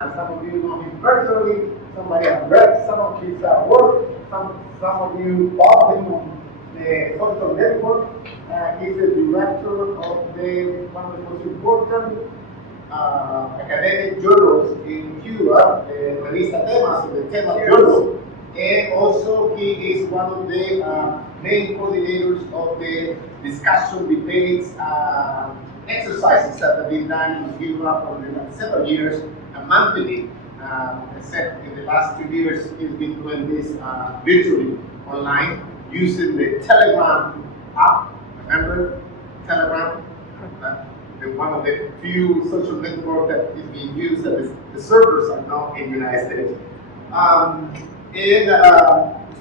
Some of you know him personally, somebody has read some of his work, some of you follow him on the social network. He's the director of one of the most important academic journals in Cuba, the Revista Temas, or the Tema Journal, and also he is one of the main coordinators of the discussion, debates, exercises that have been done in Cuba for the several years, monthly, except in the last 2 years he's been doing this virtually online using the Telegram app. Remember Telegram? One of the few social networks that is being used, that the servers are now in the United States.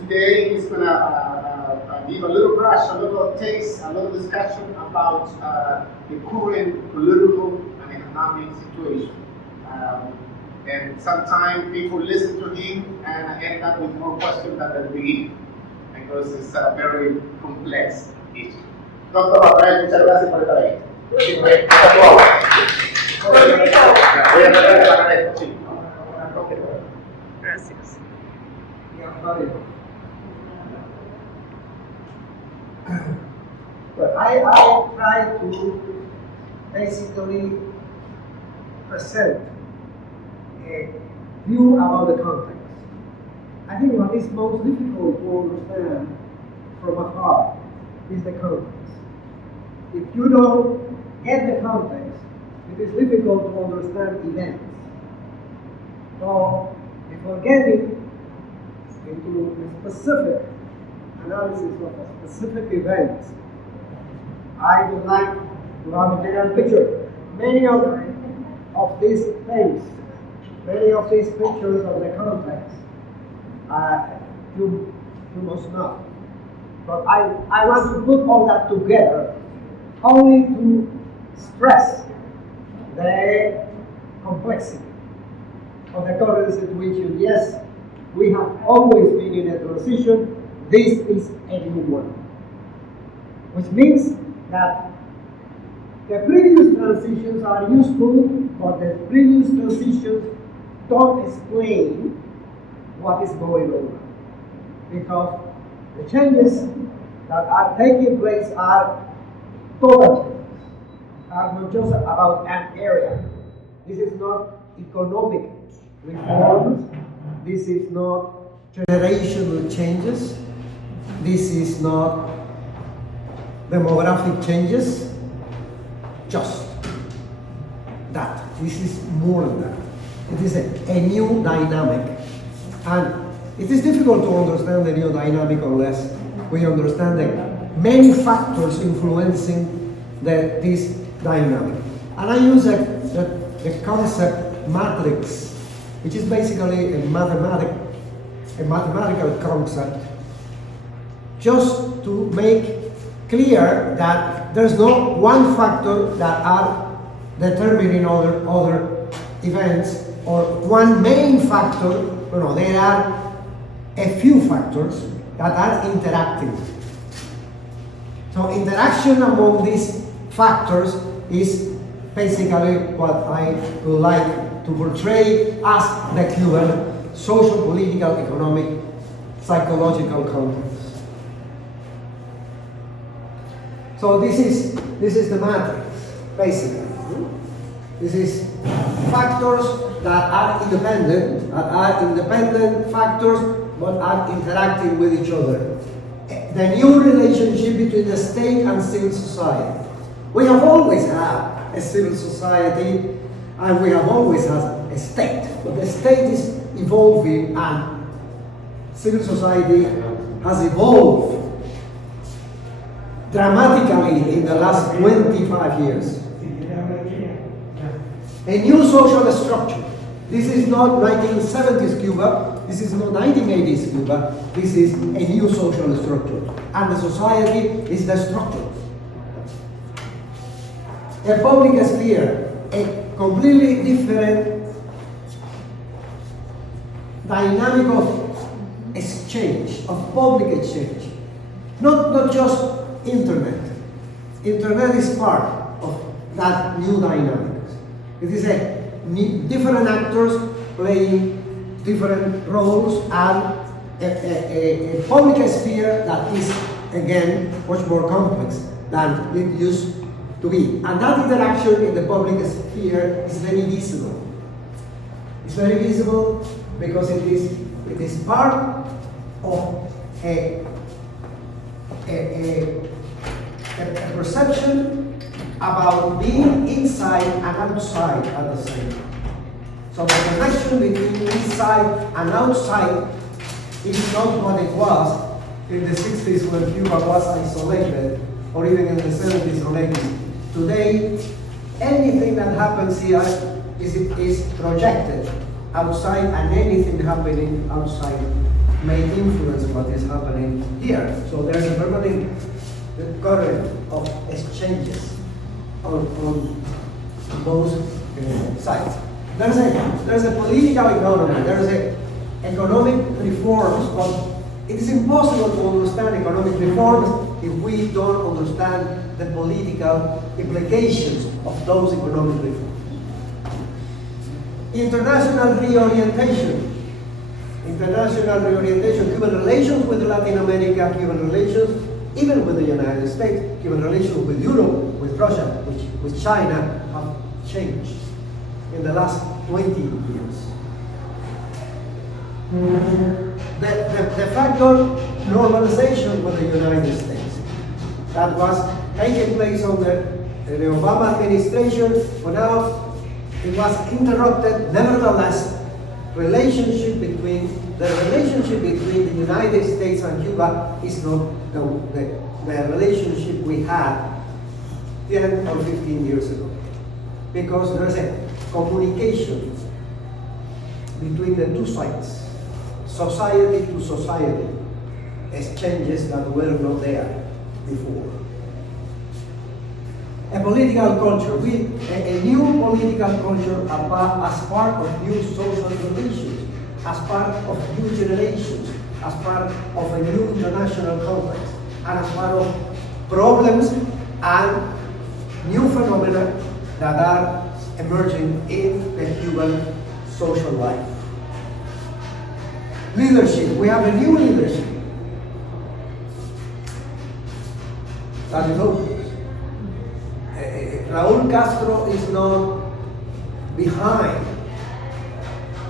Today he's going to give a little brush, a little taste, a little discussion about the current political and economic situation. And sometimes people listen to him and end up with more questions than the beginning, because it's a very complex issue. Doctor Rafael, muchas gracias por estar ahí. Gracias. Well, I try to basically present a view about the context. I think what is most difficult to understand from afar is the context. If you don't get the context, it is difficult to understand events. So, before getting into a specific analysis of a specific event, I would like to have a general picture. Many of these things, many of these pictures of the context, you must know. But I want to put all that together only to stress the complexity of the current situation. Yes, we have always been in a transition. This is a new one, which means that the previous transitions are useful, but the previous transitions don't explain what is going on, because the changes that are taking place are total changes, are not just about an area. This is not economic reforms, this is not generational changes, this is not demographic changes, just that. This is more than that. It is a new dynamic. And it is difficult to understand the new dynamic unless we understand the many factors influencing this dynamic. And I use the concept matrix, which is basically a mathematical concept, just to make clear that there's no one factor that are determining other events, or one main factor. No, there are a few factors that are interacting. So interaction among these factors is basically what I would like to portray as the Cuban social, political, economic, psychological context. So this is the matrix, basically. This is factors that are independent factors, but are interacting with each other. The new relationship between the state and civil society. We have always had a civil society, and we have always had a state. But the state is evolving, and civil society has evolved dramatically in the last 25 years. A new social structure. This is not 1970s Cuba, this is not 1980s Cuba, this is a new social structure. And the society is the structure. A public sphere, a completely different dynamic of exchange, of public exchange. Not just internet. Internet is part of that new dynamic. It is a different actors playing different roles, and a public sphere that is, again, much more complex than it used to be. And that interaction in the public sphere is very visible. It's very visible because it is part of a perception about being inside and outside at the same time. So the connection between inside and outside is not what it was in the 60s when Cuba was isolated, or even in the 70s or 80s. Today, anything that happens here is projected outside, and anything happening outside may influence what is happening here. So there's a permanent current of exchanges on both sides. There's a political economy, there's economic reforms, but it is impossible to understand economic reforms if we don't understand the political implications of those economic reforms. International reorientation, Cuban relations with Latin America, Cuban relations even with the United States, Cuban relations with Europe, with Russia, with China have changed in the last 20 years. The factor normalization with the United States that was taking place under the Obama administration, but now it was interrupted. Nevertheless, the relationship between the United States and Cuba is not the relationship we had 10 or 15 years ago, because there is a communication between the two sides, society to society, exchanges that were not there before. A political culture, a new political culture as part of new social relations, as part of new generations, as part of a new international context, and as part of problems and new phenomena that are emerging in the Cuban social life. Leadership, we have a new leadership that is open. Raúl Castro is not behind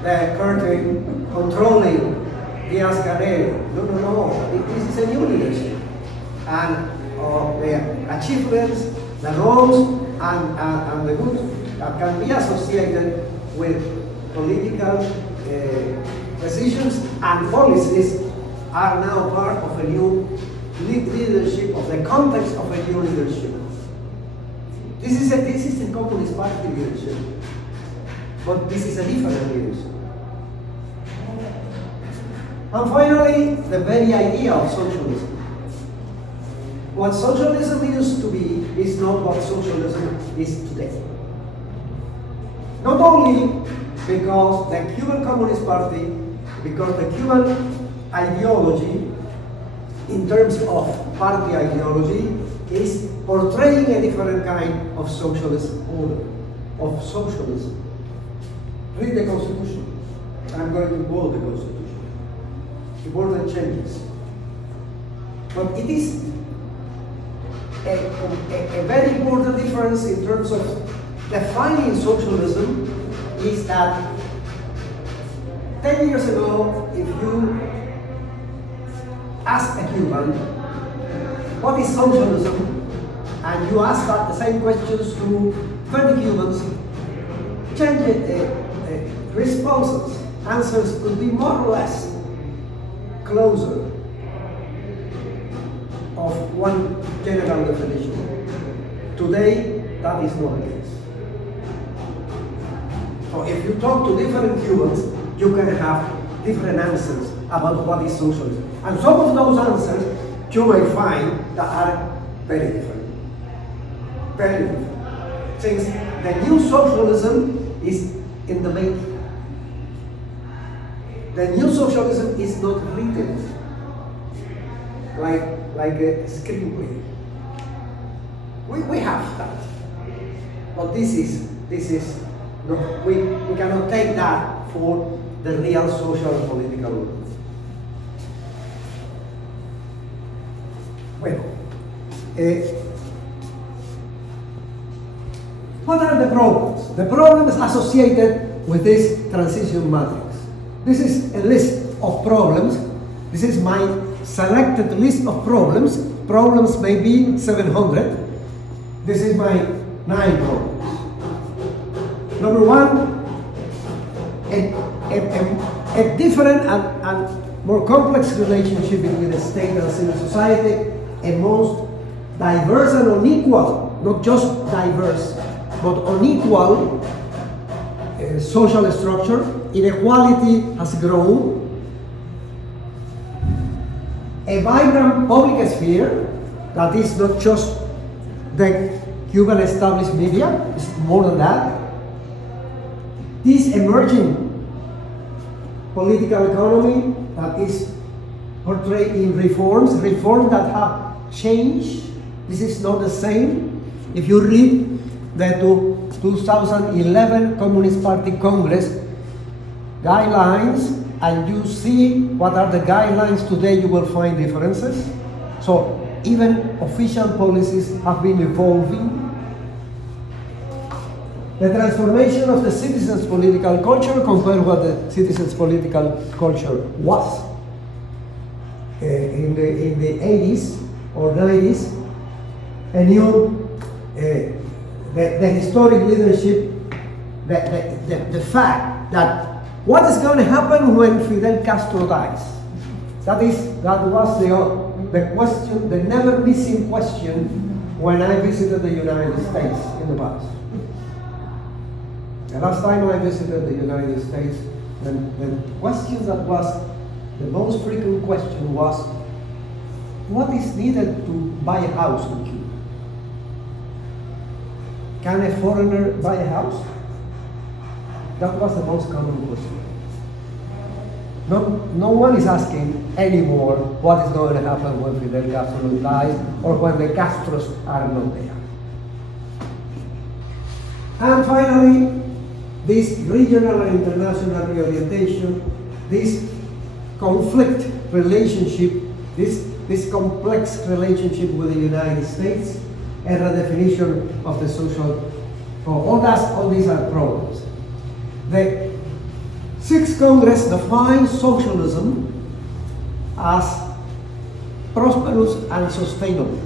the curtain controlling Díaz-Canel. No. This is a new leadership. And the achievements, the wrongs, and the goods that can be associated with political decisions and policies are now part of a new leadership, of the context of a new leadership. This is the Communist Party leadership, but this is a different leadership. And finally, the very idea of socialism. What socialism used to be is not what socialism is today. Not only because the Cuban Communist Party, because the Cuban ideology, in terms of party ideology, is portraying a different kind of socialist order, of socialism. Read the Constitution. I'm going to quote the Constitution. Important changes. But it is a very important difference in terms of defining socialism is that 10 years ago, if you ask a Cuban, what is socialism? And you ask that the same questions to 20 Cubans, responses, answers could be more or less closer of one general definition. Today, that is not the case. So if you talk to different Cubans, you can have different answers about what is socialism. And some of those answers you may find that are very different. Very different. Since the new socialism is in the making. The new socialism is not written like a screenplay. We have that. But this is No, we cannot take that for the real social and political world. Well, what are the problems? The problems associated with this transition matrix. This is a list of problems. This is my selected list of problems. Problems may be 700. This is my 9 problems. Number one, a different and more complex relationship between the state and civil society, a most diverse and unequal, not just diverse, but unequal social structure. Inequality has grown. A vibrant public sphere that is not just the Cuban established media, it's more than that. This emerging political economy that is portrayed in reforms that have changed. This is not the same. If you read the 2011 Communist Party Congress guidelines and you see what are the guidelines today, you will find differences. So even official policies have been evolving. The transformation of the citizens' political culture compared with what the citizens' political culture was in the 80s or 90s. A new, the historic leadership, the fact that what is going to happen when Fidel Castro dies? That was the question, the never missing question when I visited the United States in the past. The last time I visited the United States, the question that was the most frequent question was, what is needed to buy a house in Cuba? Can a foreigner buy a house? That was the most common question. No one is asking anymore what is going to happen when Fidel Castro dies or when the Castros are not there. And finally, this regional and international reorientation, this conflict relationship, this complex relationship with the United States, and the definition of the social, all these are problems. The Sixth Congress defines socialism as prosperous and sustainable.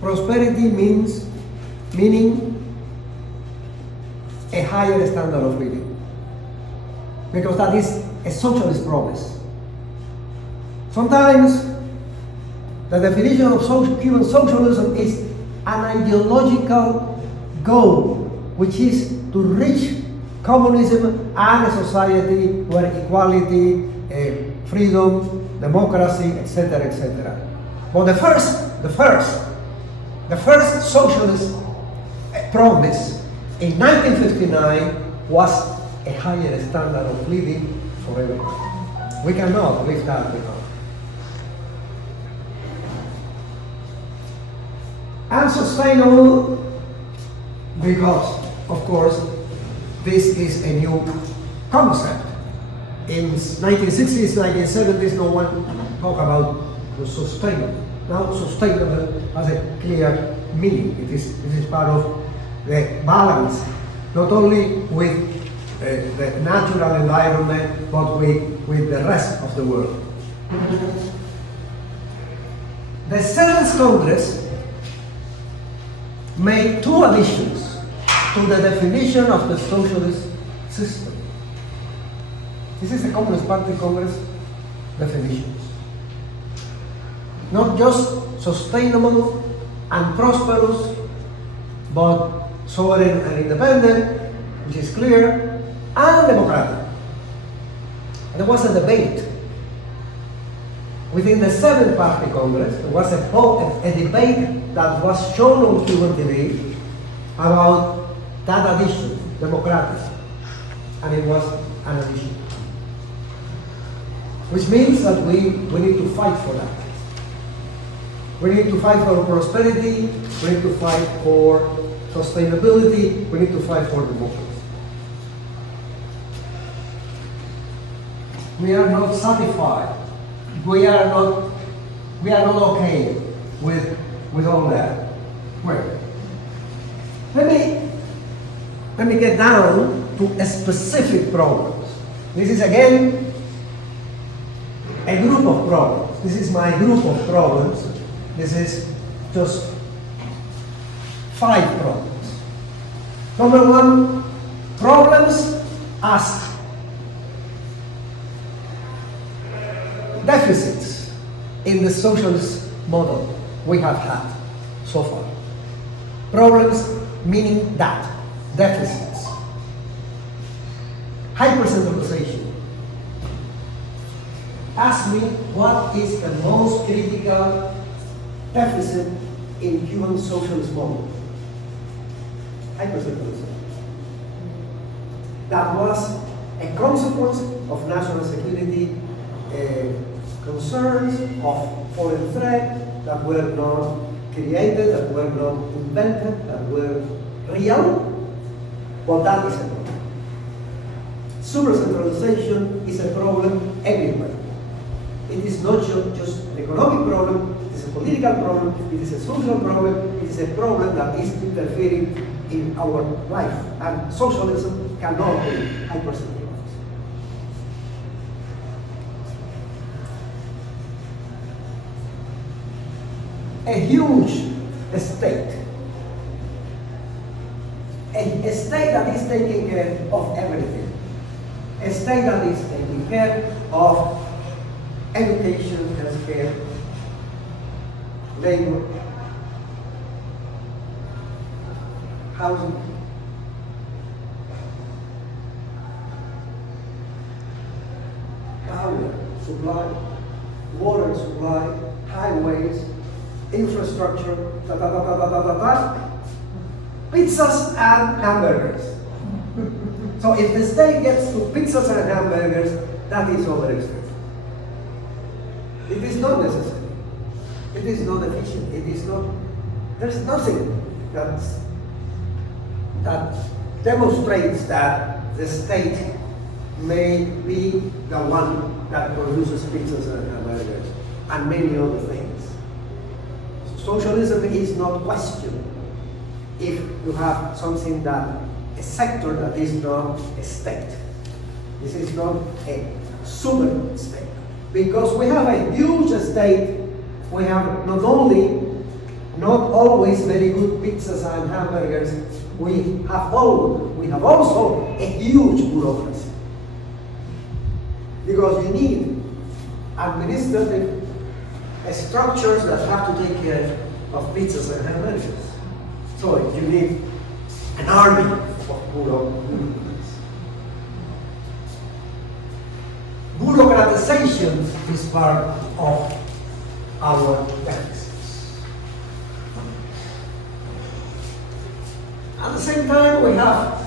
Prosperity meaning a higher standard of living, because that is a socialist promise. Sometimes the definition of Cuban socialism is an ideological goal, which is to reach communism and a society where equality, freedom, democracy, etc. But the first socialist promise in 1959 was a higher standard of living for everyone. We cannot live that without. Unsustainable because, of course, this is a new concept. In 1960s, 1970s, no one talked about the sustainable. Now, sustainable has a clear meaning. This is part of the balance, not only with the natural environment, but with the rest of the world. The Seventh Congress made two additions to the definition of the socialist system. This is the Communist Party Congress definitions. Not just sustainable and prosperous, but sovereign and independent, which is clear, and democratic. And there was a debate within the Seventh Party Congress. There was a debate that was shown on Cuban TV about that addition, democratic, and it was an addition. Which means that we need to fight for that. We need to fight for prosperity, we need to fight for sustainability, we need to fight for democracy. We are not satisfied. We are not okay with all that. Well, let me get down to specific problems. This is again a group of problems. This is my group of problems. This is just 5 problems. Number 1, problems as deficits in the socialist model we have had so far. Problems meaning that, deficits. Hypercentralization. Ask me what is the most critical deficit in Cuban socialist model. Hypercentralization. That was a consequence of national security concerns, of foreign threat that were not created, that were not invented, that were real. Well, that is a problem. Supercentralization is a problem everywhere. It is not just an economic problem, it is a political problem, it is a social problem, it is a problem that is interfering in our life. And socialism cannot be hypercentralized. A huge state. A state that is taking care of everything. A state that is taking care of education, healthcare, labor, housing, power supply, water supply, highways, infrastructure, pizzas and hamburgers. So if the state gets to pizzas and hamburgers, that is overextended. It is not necessary. It is not efficient. It is not. There's nothing that demonstrates that the state may be the one that produces pizzas and hamburgers and many other things. Socialism is not questioned if you have something that a sector that is not a state. This is not a super state. Because we have a huge state, we have not always very good pizzas and hamburgers, we have also a huge bureaucracy. Because you need administrative structures that have to take care of pizzas and hamburgers. So you need an army of bureaucrats. Bureaucratization is part of our deficits. At the same time, we have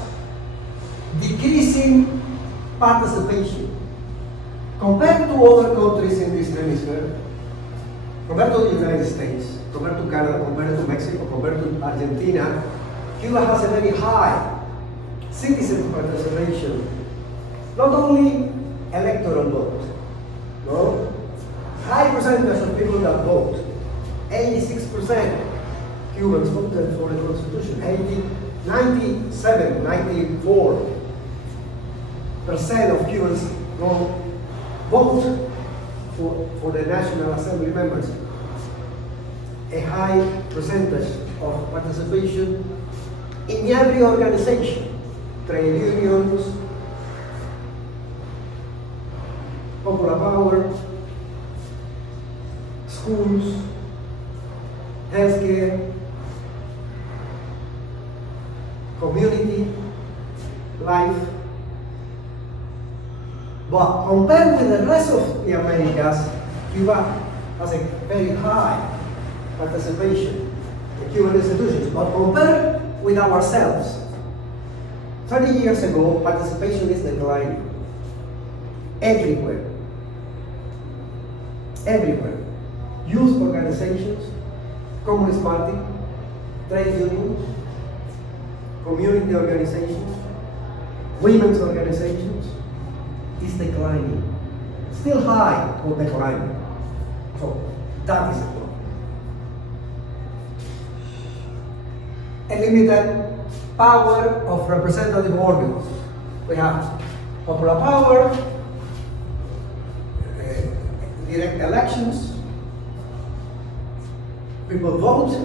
decreasing participation. Compared to other countries in this hemisphere, compared to the United States, compared to Canada, compared to Mexico, compared to Argentina, Cuba has a very high citizen participation. Not only electoral vote, no? High percentage of people that vote. 86% Cubans voted for the Constitution. 94% of Cubans vote for the National Assembly members. A high percentage of participation in every organization, trade unions, popular power, schools, healthcare, community life. But compared with the rest of the Americas, Cuba has a very high participation in Cuban institutions. But compared with ourselves, 30 years ago, participation is declining. Everywhere. Everywhere. Youth organizations, Communist Party, trade unions, community organizations, women's organizations, is declining. Still high, but declining. So that is a problem. A limited power of representative organs. We have popular power, direct elections. People vote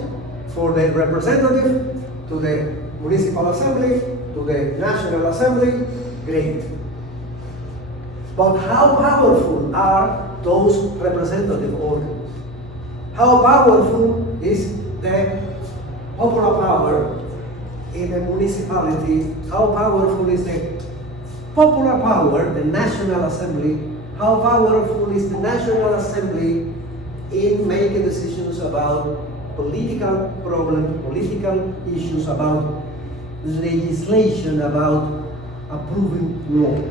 for their representative to the municipal assembly, to the national assembly, great. But how powerful are those representative organs? How powerful is the popular power in a municipality? How powerful is the popular power, the National Assembly? How powerful is the National Assembly in making decisions about political problems, political issues, about legislation, about approving law?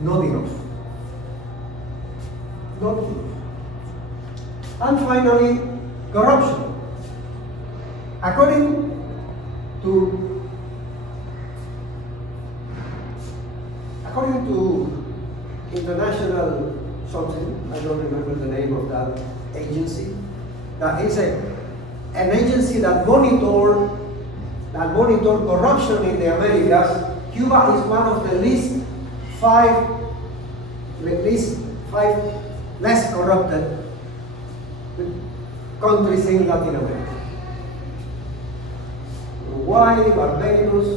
Not enough. Not enough. And finally, corruption. According to international something, I don't remember the name of that agency, that is an agency that monitor corruption in the Americas. Cuba is one of the least five less corrupted countries in Latin America. Uruguay, Barbados,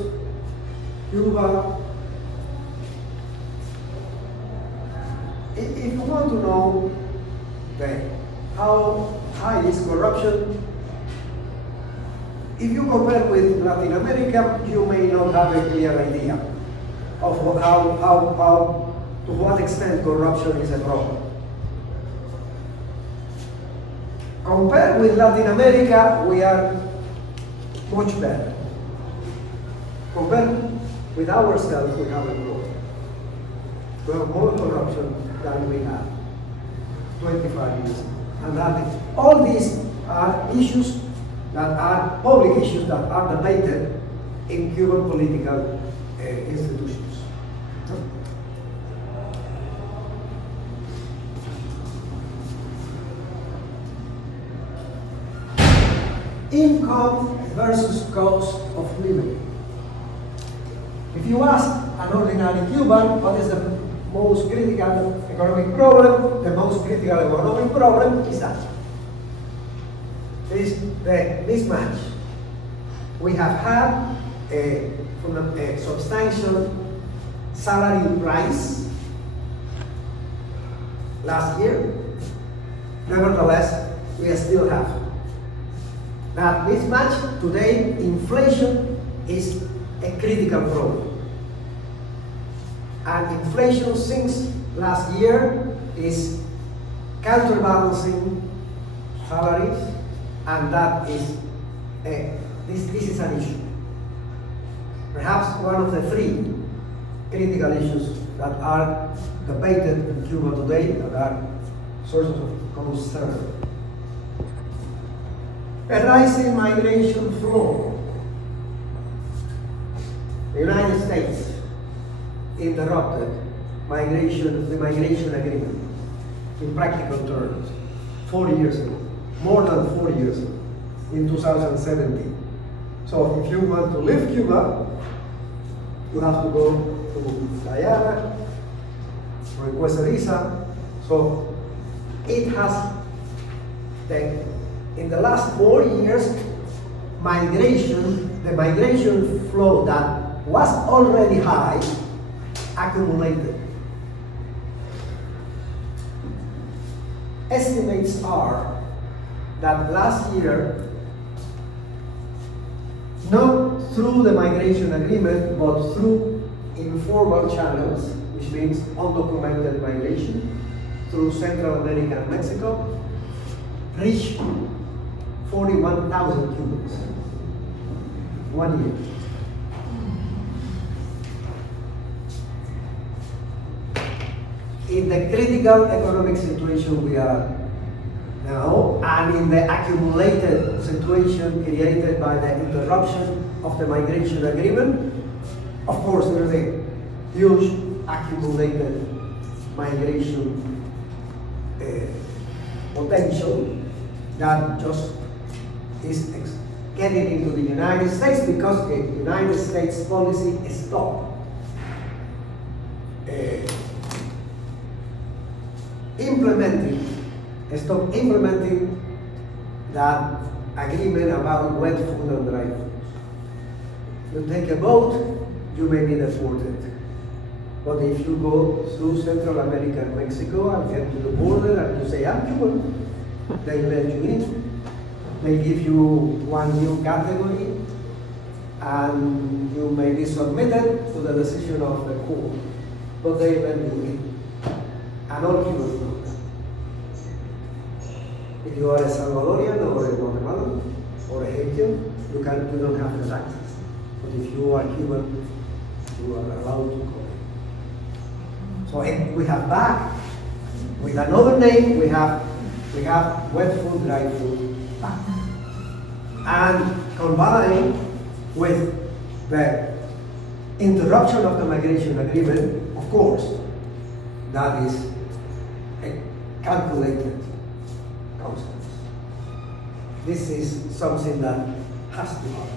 Cuba. If you want to know how high is corruption, if you compare with Latin America, you may not have a clear idea of to what extent corruption is a problem. Compared with Latin America, we are much better. Compared with ourselves, we have a problem. We have more corruption than we had 25 years ago. And that is, all these are issues that are public issues that are debated in Cuban political institutions. Income versus cost of living. If you ask an ordinary Cuban what is the most critical economic problem, the most critical economic problem is that. Is the mismatch. We have had a substantial salary rise last year. Nevertheless, we still have that mismatch. Today, inflation is a critical problem. And inflation since last year is counterbalancing salaries, and that is this is an issue. Perhaps one of the three critical issues that are debated in Cuba today that are sources of concern. A rising migration flow. The United States interrupted the migration agreement in practical terms 4 years ago, more than 4 years ago, in 2017. So if you want to leave Cuba, you have to go to Guyana, request a visa. So it has, in the last 4 years, the migration flow that was already high accumulated. Estimates are that last year, not through the migration agreement, but through informal channels, which means undocumented migration, through Central America and Mexico, reached 41,000 Cubans. 1 year. In the critical economic situation we are now, and in the accumulated situation created by the interruption of the migration agreement, of course, there is a huge accumulated migration potential that just is getting into the United States because the United States policy stopped implementing that agreement about wet food and dry food. You take a boat, you may be deported. But if you go through Central America and Mexico and get to the border and you say, I'm Cuban, they let you in. They give you one new category and you may be submitted to the decision of the court. But they let you in. And all Cubans know that. If you are a Salvadorian or a Guatemalan or a Haitian, you don't have the access. But if you are Cuban, you are allowed to come. So we have back, with another name, we have wet food, dry food back. And combined with the interruption of the migration agreement, of course, that is a calculated consequence. This is something that has to happen.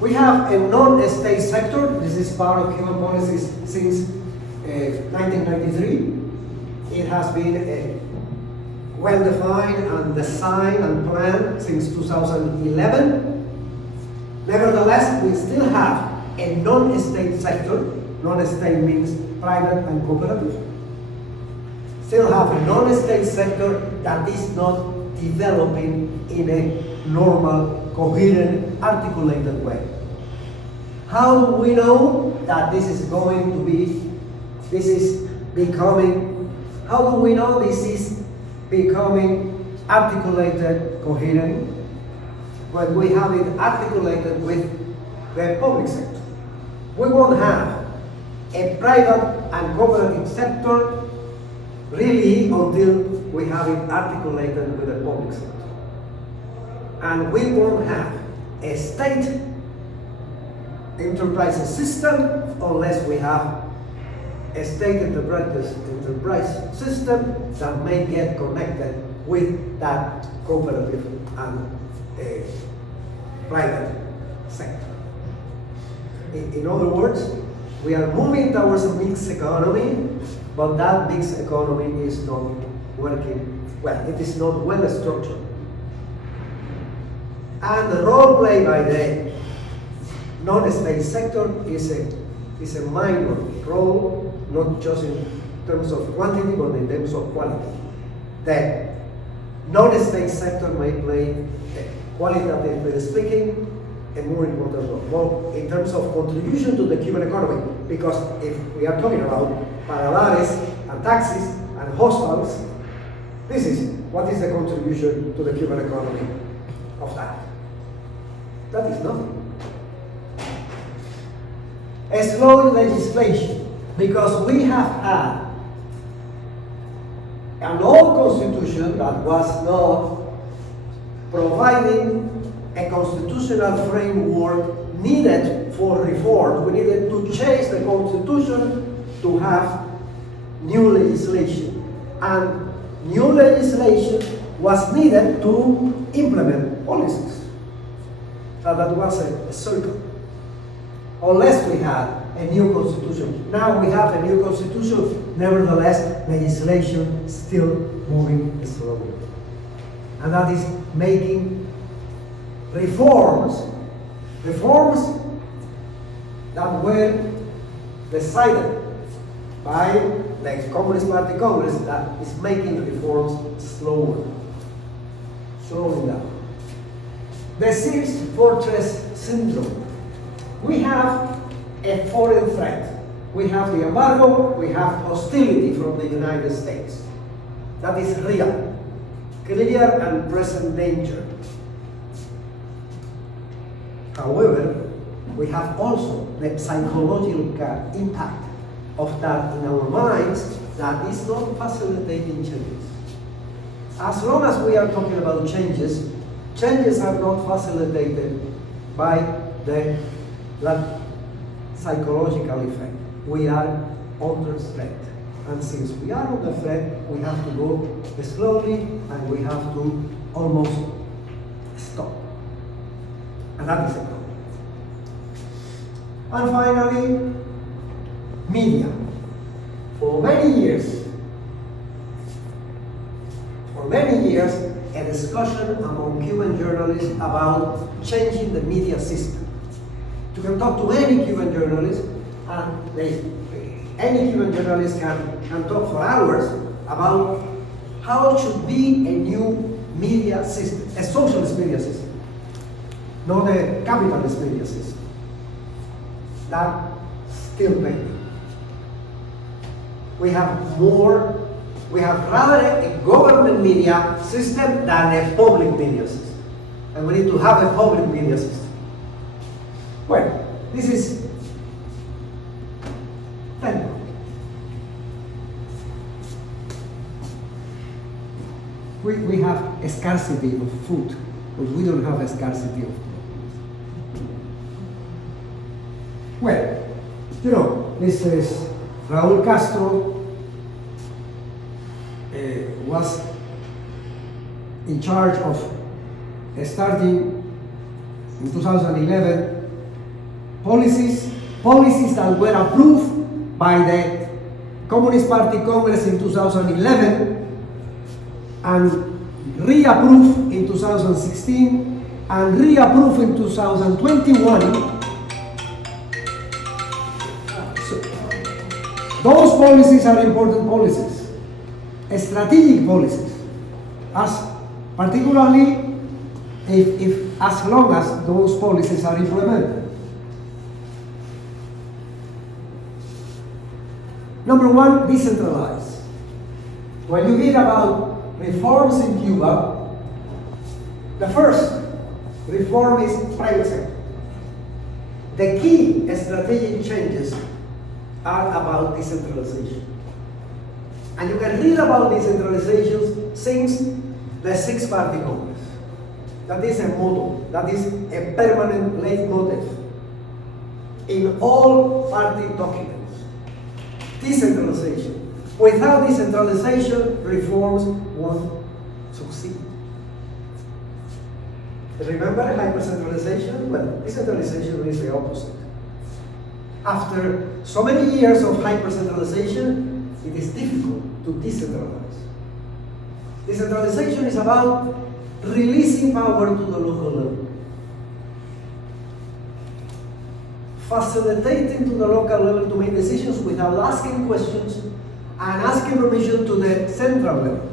We have a non-state sector. This is part of Cuban policies since 1993. It has been well-defined and designed and planned since 2011. Nevertheless, we still have a non-state sector. Non-state means private and cooperative. Still have a non-state sector that is not developing in a normal, coherent, articulated way. How do we know that this is becoming, how do we know this is becoming articulated, coherent, when we have it articulated with the public sector? We won't have a private and cooperative sector really until we have it articulated with the public sector. And we won't have a state enterprise system unless we have a state enterprise system that may get connected with that cooperative and private sector. In other words, we are moving towards a mixed economy, but that mixed economy is not working well. It is not well structured. And the role played by the non-state sector is a minor role, not just in terms of quantity, but in terms of quality. The non-state sector may play, qualitatively speaking, a more important role, more in terms of contribution to the Cuban economy. Because if we are talking about paradores and taxis and hostels, what is the contribution to the Cuban economy of that? That is nothing. A slow legislation, because we have had an old constitution that was not providing a constitutional framework needed for reform. We needed to change the constitution to have new legislation. And new legislation was needed to implement policies. So that was a circle. Unless we had a new constitution. Now we have a new constitution, nevertheless, legislation still moving slowly. And that is making reforms that were decided by the Communist Party Congress that is making reforms slowing down. The sixth fortress syndrome. We have a foreign threat. We have the embargo, we have hostility from the United States. That is real, clear and present danger. However, we have also the psychological impact of that in our minds that is not facilitating changes. As long as we are talking about changes, changes are not facilitated by the psychological effect. We are under threat. And since we are under threat, we have to go slowly and we have to almost stop. And that is a problem. And finally, media. For many years, a discussion among Cuban journalists about changing the media system. You can talk to any Cuban journalist, and any Cuban journalist can talk for hours about how it should be a new media system, a socialist media system, not a capitalist media system. That's still pending. We have rather a government media system than a public media system. And we need to have a public media system. Well, this is temporary. We have a scarcity of food, but we don't have a scarcity of problems. Well, you know, this is Raúl Castro was in charge of starting in 2011 policies that were approved by the Communist Party Congress in 2011 and reapproved in 2016 and reapproved in 2021. So, those policies are important policies. Strategic policies, as particularly if as long as those policies are implemented. Number one, decentralize. When you hear about reforms in Cuba, the first reform is private sector. The key strategic changes are about decentralization. And you can read about decentralization since the Six-Party Congress. That is a motto, that is a permanent leitmotif in all party documents. Decentralization. Without decentralization, reforms won't succeed. Remember hypercentralization? Well, decentralization is the opposite. After so many years of hypercentralization, it is difficult to decentralize. Decentralization is about releasing power to the local level, facilitating to the local level to make decisions without asking questions and asking permission to the central level.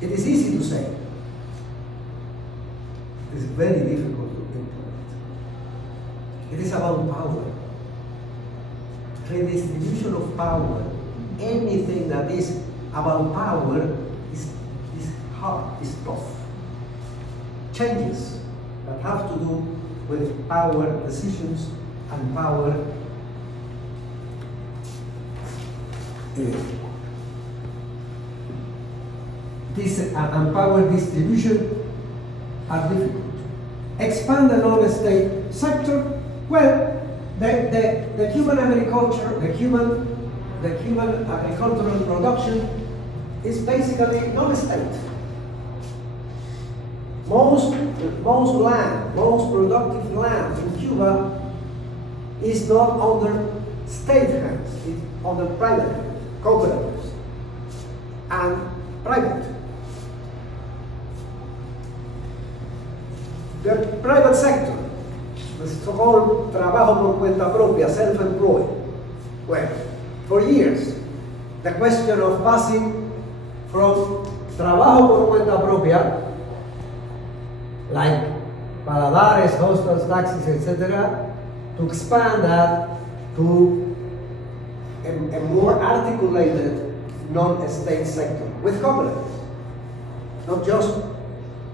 It is easy to say. It is very difficult to implement. It is about power. Redistribution of power. Anything that is about power is hard, is tough. Changes that have to do with power decisions and power and power distribution are difficult. Expand the non-state sector. Well, the Cuban agriculture, the Cuban agricultural production is basically non-state. Most land, most productive land in Cuba is not under state hands, it's under private hands, cooperatives, and private. The private sector, the so-called trabajo por cuenta propia, self-employed. Well, for years, the question of passing from trabajo por cuenta propia, like paladares, hostels, taxis, etc., to expand that to a more articulated non-state sector with cooperatives. Not just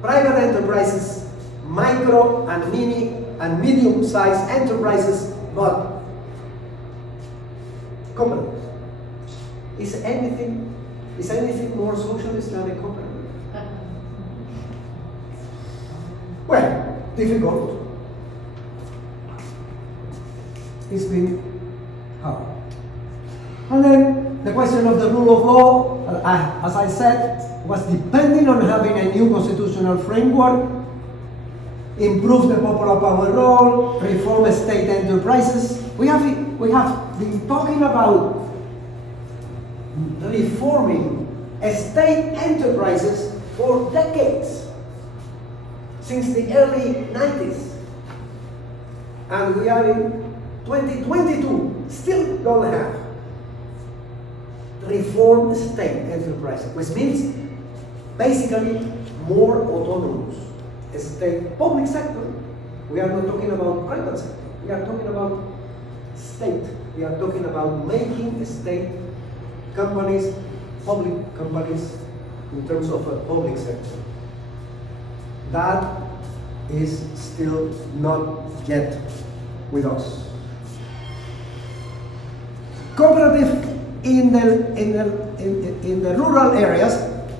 private enterprises, micro and mini and medium-sized enterprises, but cooperatives. Is anything more socialist than a cooperative? Well, difficult. It's been hard. And then the question of the rule of law, as I said, was depending on having a new constitutional framework, improve the popular power role, reform state enterprises. We have been talking about reforming state enterprises for decades, since the early 90s. And we are in 2022, still don't have reform state enterprises, which means basically more autonomous state, public sector. We are not talking about private sector. We are talking about state. We are talking about making state companies, public companies, in terms of a public sector. That is still not yet with us. Cooperative in the rural areas,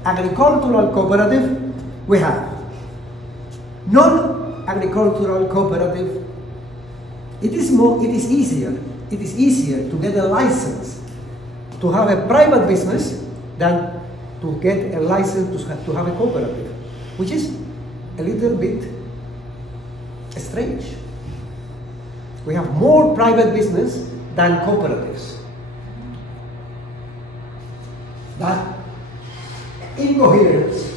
agricultural cooperative, we have. Non-agricultural cooperative, it is easier to get a license to have a private business than to get a license to have a cooperative, which is a little bit strange. We have more private business than cooperatives. That incoherence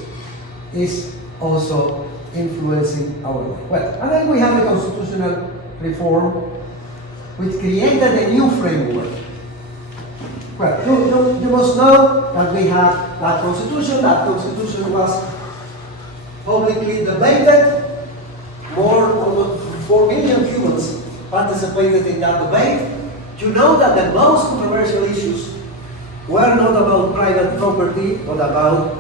is also influencing our life. Well, and then we have a constitutional reform which created a new framework. Well, you must know that we have that constitution. That constitution was publicly debated. More than 4 million Cubans participated in that debate. You know that the most controversial issues were not about private property, but about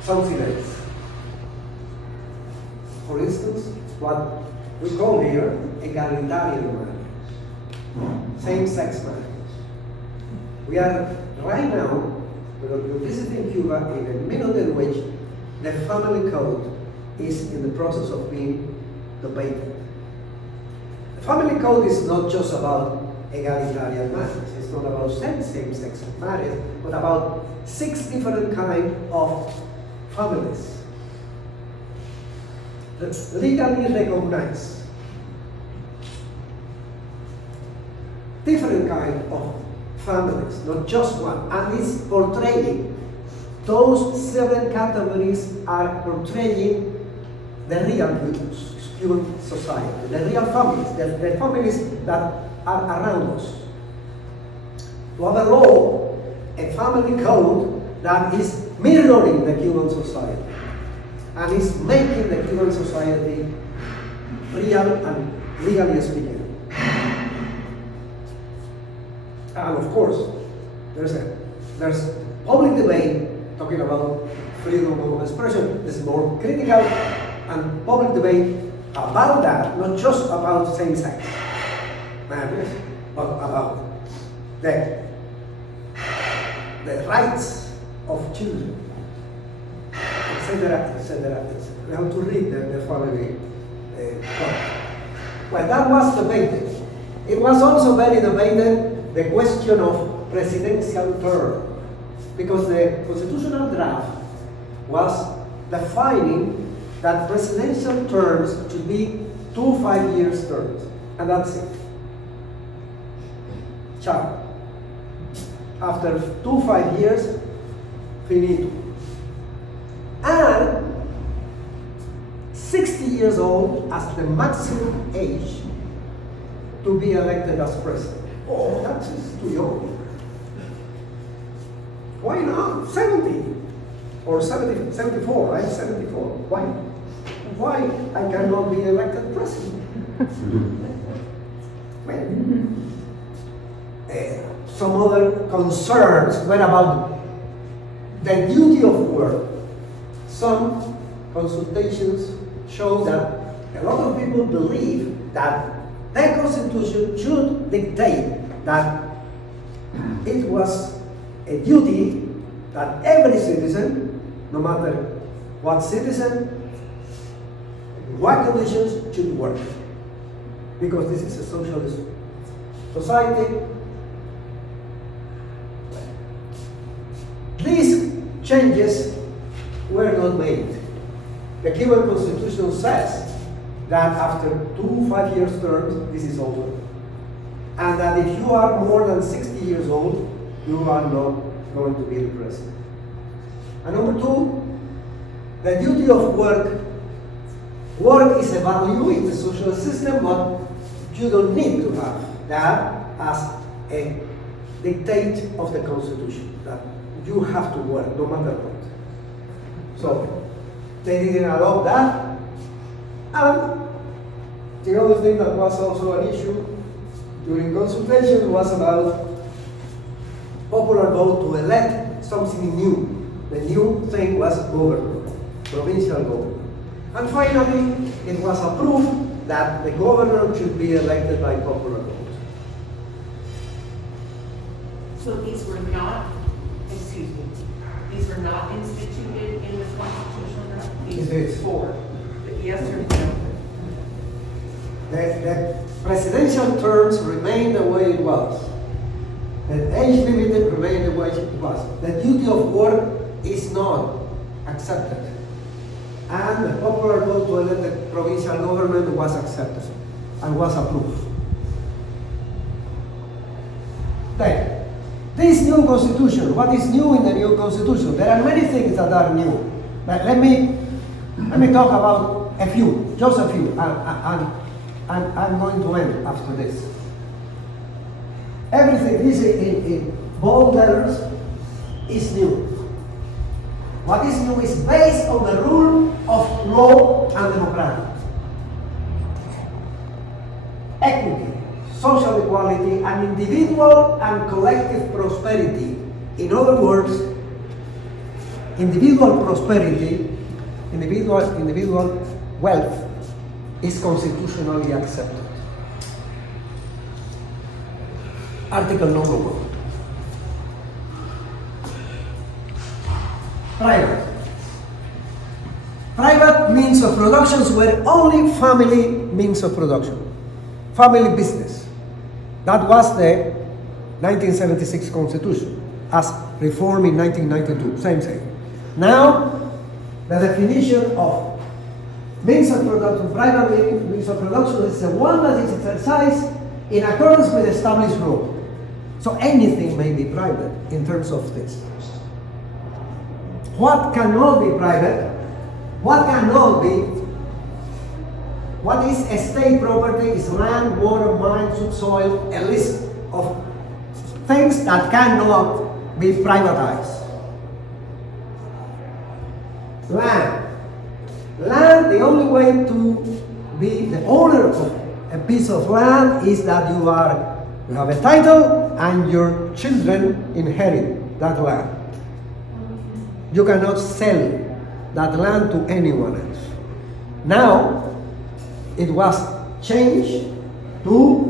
something else. For instance, what we call here egalitarian marriage, same-sex marriage. We are right now, we're visiting Cuba in a minute in which the family code is in the process of being debated. The family code is not just about egalitarian marriage. It's not about same-sex marriage, but about 6 different kinds of families that's legally recognized. Different kind of families, not just one. And it's portraying, those 7 categories are portraying the real Cuban society, the real families, the families that are around us. To have a law, a family code that is mirroring the Cuban society and is making the Cuban society real and legally speaking. And of course, there's public debate talking about freedom of expression. This is more critical, and public debate about that, not just about same-sex marriage, but about the rights of children, etc., etc. We have to read the family code. Well, that was debated. It was also very debated the question of presidential term, because the constitutional draft was defining that presidential terms should be 2 5-year terms, and that's it. Ciao. After 2 5 years, finito. And 60 years old as the maximum age to be elected as president. Oh, that is too young. Why not 70 or 70, 74? I'm 74. Why I cannot be elected president? Well, some other concerns were about the duty of work. Some consultations show that a lot of people believe that the Constitution should dictate that it was a duty that every citizen, no matter what citizen, what conditions, should work. Because this is a socialist society. These changes were not made. The Cuban Constitution says that after 2 5-year terms, this is over. And that if you are more than 60 years old, you are not going to be the president. And number two, the duty of work. Work is a value in the social system, but you don't need to have that as a dictate of the Constitution, that you have to work no matter what. So they didn't adopt that. And the other thing that was also an issue during consultation was about popular vote to elect something new. The new thing was governor, provincial governor. And finally, it was approved that the governor should be elected by popular vote. So these were not, excuse me, these were not instituted in the Constitution, right? These It is. four, but yes or no? The presidential terms remain the way it was. The age limit remained the way it was. The duty of work is not accepted. And the popular vote to elect the provincial government was accepted and was approved. Then, this new constitution, what is new in the new constitution? There are many things that are new. But let me talk about a few, just a few, and I'm going to end after this. Everything, this in bold letters, is new. What is new is based on the rule of law and democracy. Equity, social equality, and individual and collective prosperity. In other words, individual prosperity, individual wealth is constitutionally accepted. Article number 1. Private. Private means of productions were only family means of production. Family business. That was the 1976 Constitution, as reformed in 1992, same thing. Now, the definition of means of production, private means of production, is the one that is exercised in accordance with established law. So anything may be private in terms of this. What cannot be private? What cannot be? What is state property is land, water, mine, subsoil, a list of things that cannot be privatized. Land. Land, the only way to be the owner of a piece of land is that you have a title and your children inherit that land. You cannot sell that land to anyone else. Now, it was changed to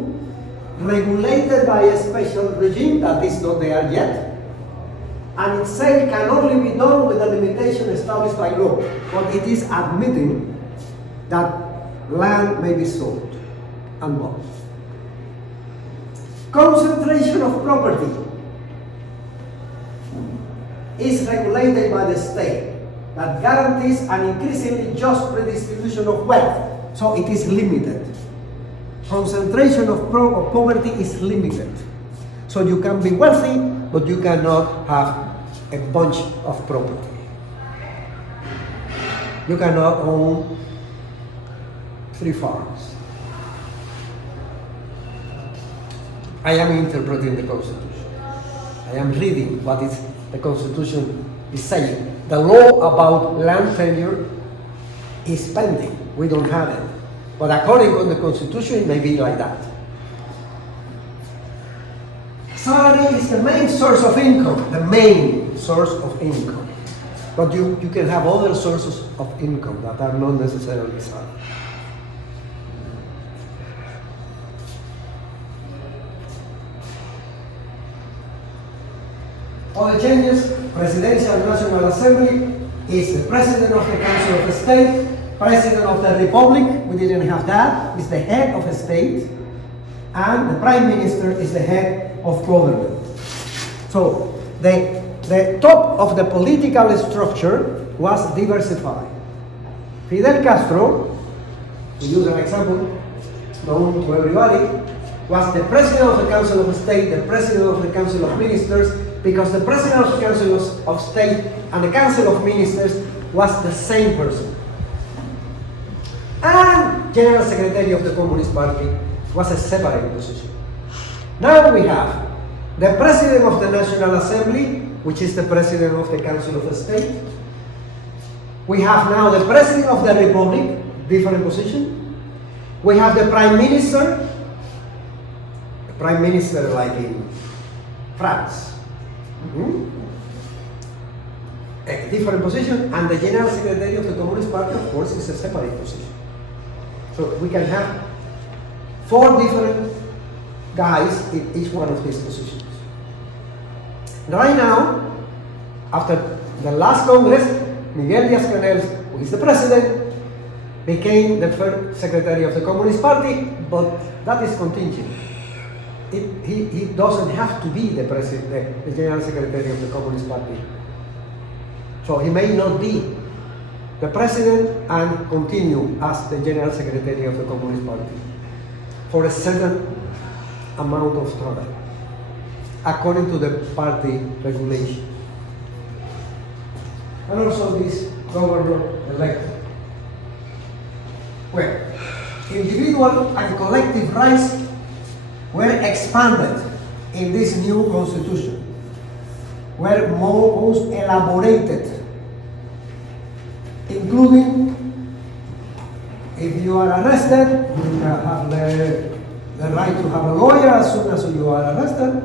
regulated by a special regime that is not there yet. And its sale can only be done with a limitation established by law. But it is admitting that land may be sold and bought. Concentration of property is regulated by the state that guarantees an increasingly just redistribution of wealth. So it is limited. Concentration of poverty is limited. So you can be wealthy, but you cannot have a bunch of property. You cannot own 3 farms. I am interpreting the Constitution. I am reading what is the Constitution is saying. The law about land tenure is pending. We don't have it. But according to the Constitution, it may be like that. Salary is the main source of income. The main source of income. But you can have other sources of income that are not necessarily salary. All the changes, Presidential National Assembly is the President of the Council of State, President of the Republic, we didn't have that, is the head of a state, and the Prime Minister is the head of government. So the top of the political structure was diversified. Fidel Castro, to use an example known to everybody, was the President of the Council of State, the President of the Council of Ministers, because the President of the Council of State and the Council of Ministers was the same person. And General Secretary of the Communist Party was a separate position. Now we have the President of the National Assembly, which is the President of the Council of State. We have now the President of the Republic, different position. We have the Prime Minister like in France. A different position, and the General Secretary of the Communist Party, of course, is a separate position. So we can have 4 different guys in each one of these positions. Right now, after the last Congress, Miguel Díaz-Canel, who is the president, became the first secretary of the Communist Party, but that is contingent. He doesn't have to be the president, the general secretary of the Communist Party. So he may not be the president and continue as the general secretary of the Communist Party for a certain amount of time, according to the party regulation. And also this governor elected. Well, individual and collective rights were expanded in this new constitution, were most elaborated, including if you are arrested, you have the right to have a lawyer as soon as you are arrested.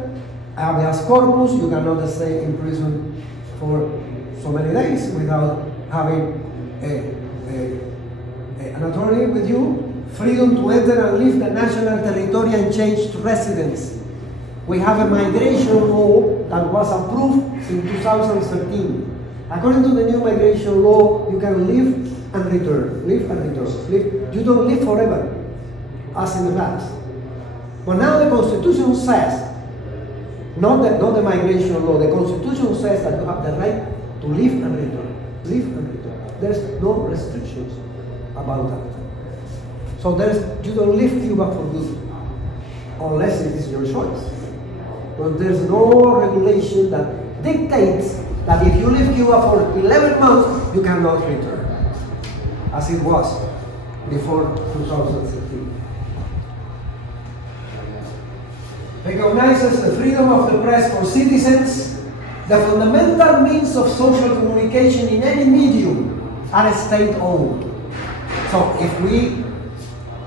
Habeas corpus, you cannot stay in prison for so many days without having an attorney with you. Freedom to enter and leave the national territory and change residence. We have a migration law that was approved in 2013. According to the new migration law, you can leave and return, leave and return. You don't live forever, as in the past. But now the Constitution says, not the migration law, the Constitution says that you have the right to live and return. Live and return. There's no restrictions about that. So you don't leave Cuba for good, unless it is your choice. But there's no regulation that dictates that if you leave Cuba for 11 months, you cannot return, as it was before 2013. Recognizes the freedom of the press for citizens. The fundamental means of social communication in any medium are state-owned. So if we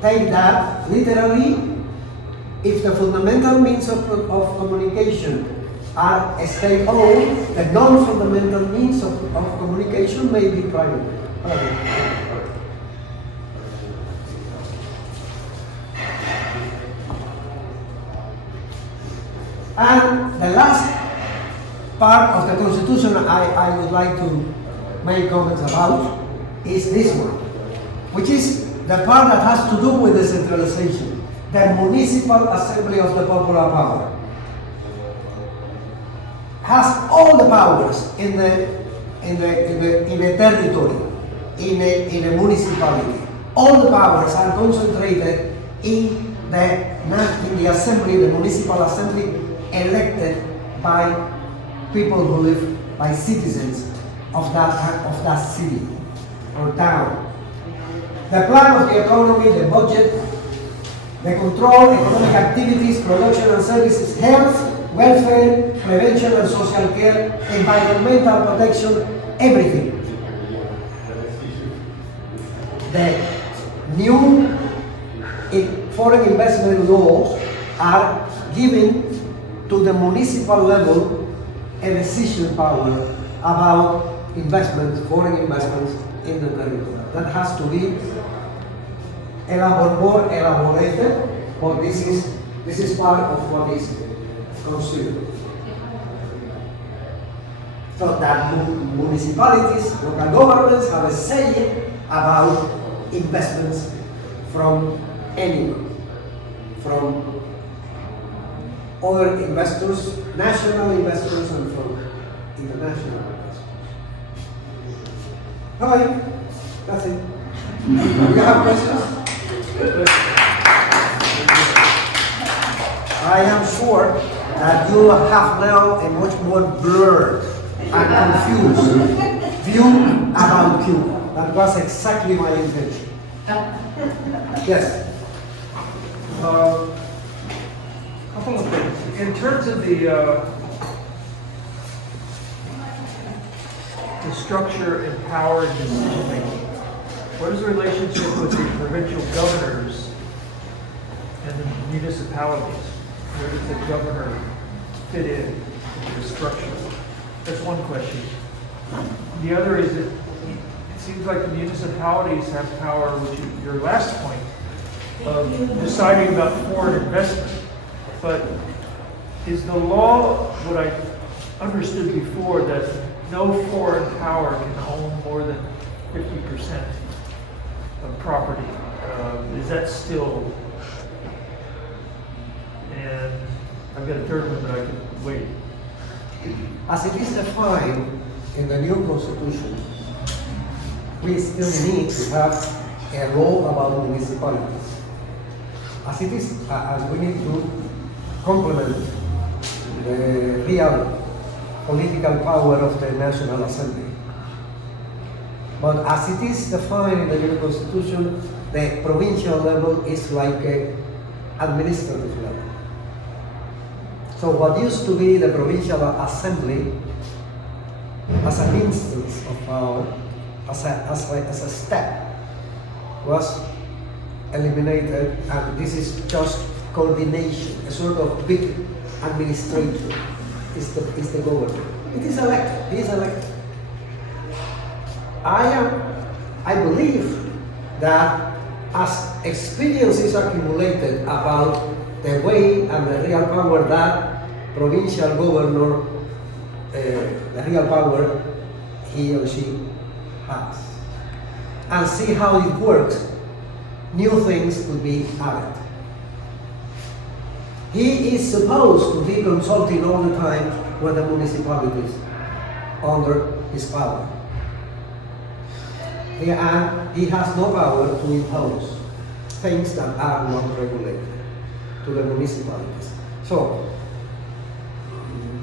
take that literally, if the fundamental means of communication are state-owned, the non-fundamental means of communication may be private. And the last part of the Constitution I would like to make comments about is this one, which is the part that has to do with decentralization, the Municipal Assembly of the Popular Power. Has all the powers in a territory, in a municipality. All the powers are concentrated in the assembly, the municipal assembly, elected by people who live, by citizens of that city or town. The plan of the economy, the budget, the control, economic activities, production and services, health, welfare, prevention and social care, environmental protection, everything. The new foreign investment laws are giving to the municipal level a decision power about investments, foreign investments in the territory. That has to be more elaborated, but this is part of what is considered. So that municipalities, local governments have a say about investments from anyone, from other investors, national investors, and from international investors. All right, that's it. Do you have questions? I am sure that you have now a much more blurred and confused view about Cuba. That was exactly my intention. Yes. Couple of things. In terms of the structure and power and decision making, what is the relationship with the provincial governors and the municipalities? Where does the governor fit in the structure? That's one question. The other is that it seems like the municipalities have power, which is your last point, of deciding about foreign investment. But is the law what I understood before, that no foreign power can own more than 50% of property? Is that still? And I've got a third one, but I can wait. As it is defined in the new constitution, we still need to have a law about municipalities. As it is, as we need to complement the real political power of the National Assembly. But as it is defined in the new constitution, the provincial level is like an administrative level. So what used to be the provincial assembly as an instance of power, as a step, was eliminated, and this is just coordination, a sort of big administrator is the governor. It is elected, he is elected. I believe that as experience is accumulated about the way and the real power that provincial governor, the real power he or she has, and see how it works, new things could be added. He is supposed to be consulting all the time with the municipalities under his power. And he has no power to impose things that are not regulated to the municipalities. So,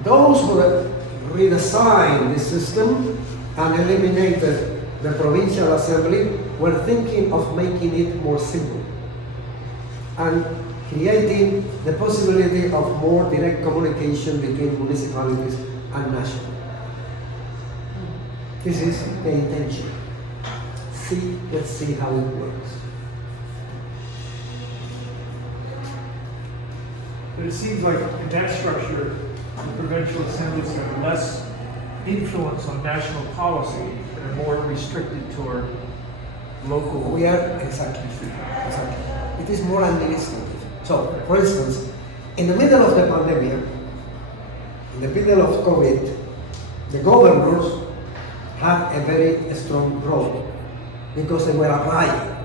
those who redesigned the system and eliminated the provincial assembly were thinking of making it more simple and creating the possibility of more direct communication between municipalities and national. This is the intention. Let's see how it works. But it seems like in that structure, the provincial assemblies have less influence on national policy and are more restricted toward local. We are exactly. It is more administrative. So, for instance, in the middle of the pandemic, in the middle of COVID, the governors had a very strong role because they were applying,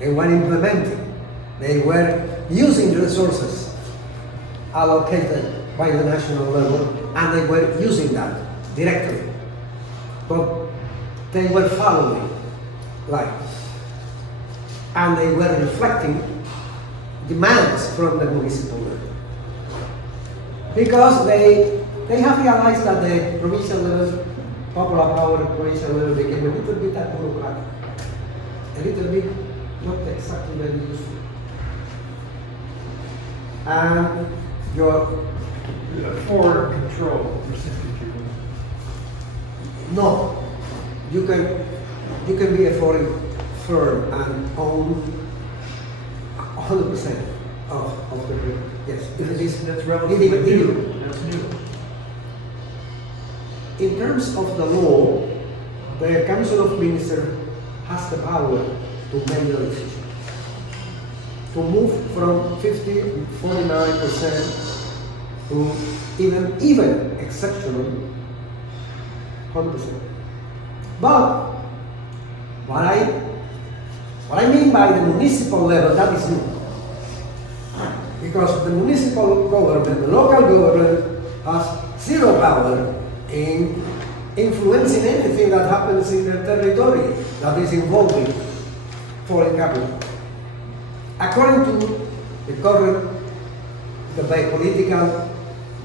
they were implementing, they were using resources allocated by the national level, and they were using that directly. But they were following lines, and they were reflecting demands from the municipal level. Because they have realized that the provincial level, popular power at provincial level became a little bit bureaucratic, a little bit not exactly very useful. And your foreign control percentage. No, you can be a foreign firm and own 100% of the grid. Yes, if it is That's relatively illegal. new. That's new. In terms of the law, the Council of Ministers has the power to make the decision. To move from 49% to even exceptional 100%. But what I mean by the municipal level, that is new. Because the municipal government, the local government, has zero power in influencing anything that happens in their territory that is involving foreign capital. According to the current debate, political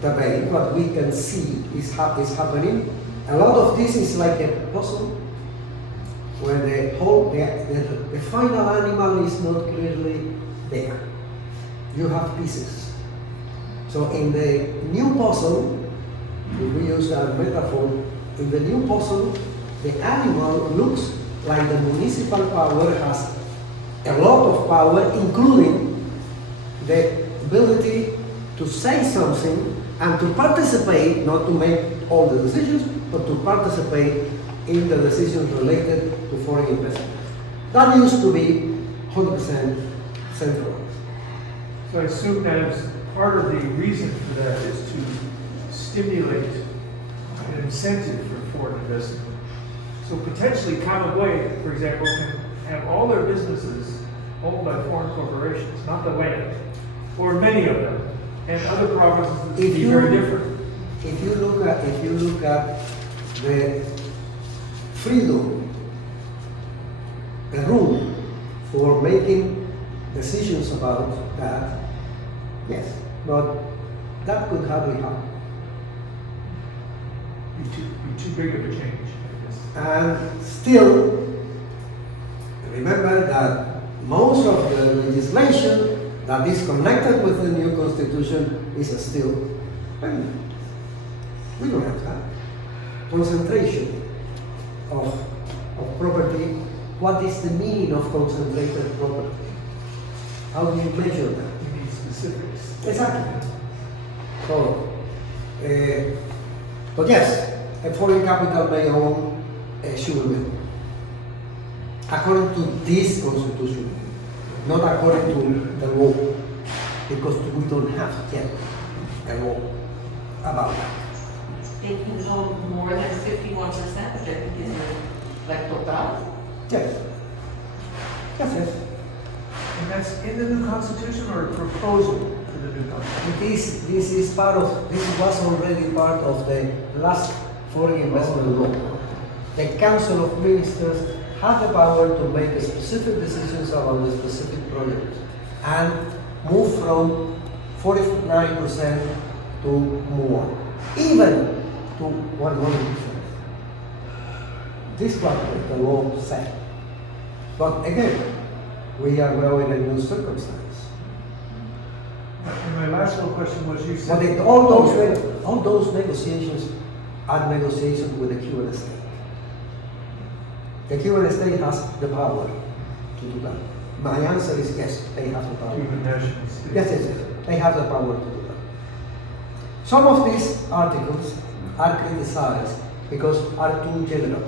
debate, what we can see is happening, a lot of this is like a puzzle where the final animal is not clearly there. You have pieces. So in the new puzzle, if we use that metaphor, in the new puzzle, the animal looks like the municipal power has a lot of power, including the ability to say something and to participate, not to make all the decisions, but to participate in the decisions related to foreign investment. That used to be 100% centralized. So I assume that as part of the reason for that is to stimulate an incentive for foreign investment. So potentially Camagüey, for example, can have all their businesses owned by foreign corporations, not the land, or many of them, and other provinces be very different. If you look at the freedom, the room for making decisions about that, yes, but that could hardly happen. Be too big of a change, I guess. And still, remember that most of the legislation that is connected with the new constitution is still pending. We don't have that. Concentration of property. What is the meaning of concentrated property? How do you measure that? You need specifics. Exactly. So, but yes, a foreign capital may own a sugar mill. According to this constitution, not according to the law, because we don't have yet a law about that. They can own more than 51% of their business, like Total. Yes. Yes, yes. And that's in the new constitution or a proposal to the new constitution? This was already part of the last foreign investment law. The Council of Ministers have the power to make specific decisions about the specific projects and move from 49% to more, even to 100%. This is what the law said. But again, we are now in a new circumstance. And my last little question was, you said... But all those negotiations are negotiations with the Cuban state. The Cuban state has the power to do that. My answer is yes, they have the power. Cuban national state. Yes, they have the power to do that. Some of these articles are criticized because are too general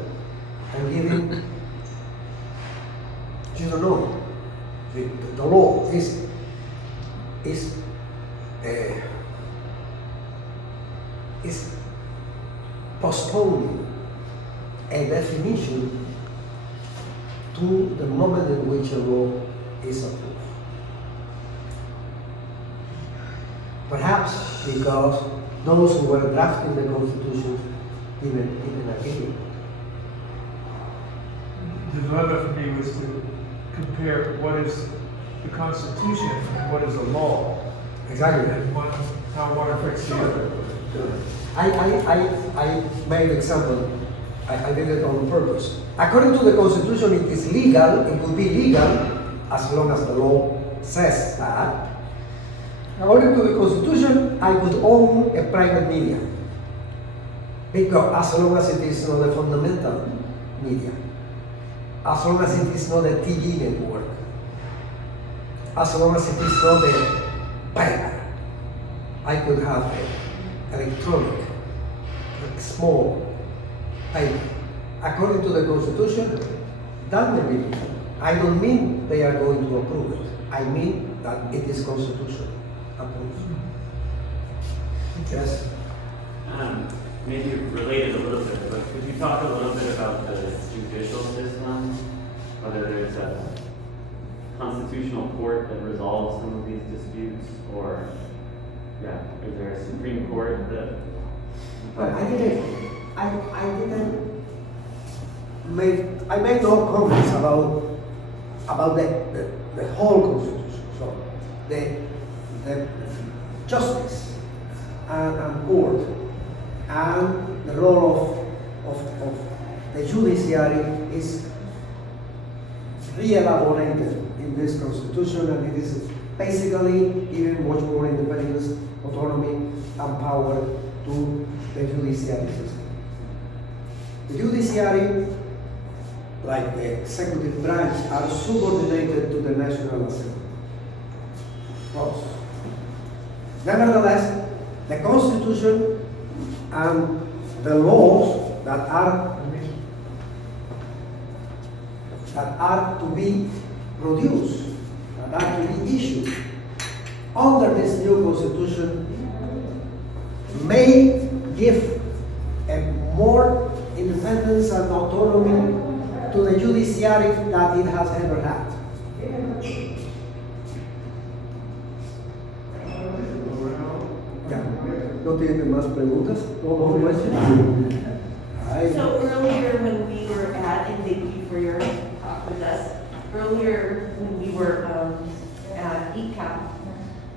and giving, you don't know, the law is postponing a definition to the moment in which a law is approved. Perhaps because those who were drafting the Constitution didn't agree. The dilemma for me was to compare what is the Constitution and what is a law. Exactly. And how one affects the other. I made an example. I did it on purpose. According to the Constitution, it is legal, it will be legal as long as the law says that. According to the Constitution, I could own a private media. Because as long as it is not a fundamental media, as long as it is not a TV network, as long as it is not a paper, I could have an electronic, small paper. According to the Constitution, that may be legal. I don't mean they are going to approve it. I mean that it is constitutional approved. Yes. maybe related a little bit, but could you talk a little bit about the judicial system? Whether there's a constitutional court that resolves some of these disputes, or is there a Supreme Court that? Well, I made no comments about the whole constitution. So the justice and court and the role of the judiciary is re-elaborated in this constitution, and it is basically giving much more independence, autonomy, and power to the judiciary system. The judiciary, like the executive branch, are subordinated to the National Assembly. Well, nevertheless, the Constitution and the laws that are to be produced, that are to be issued under this new Constitution may give a more independence and autonomy to the judiciary that it has ever had. ¿No tiene más preguntas? No more questions? So earlier when we were and thank you for your talk with us. Earlier when we were at ECAP,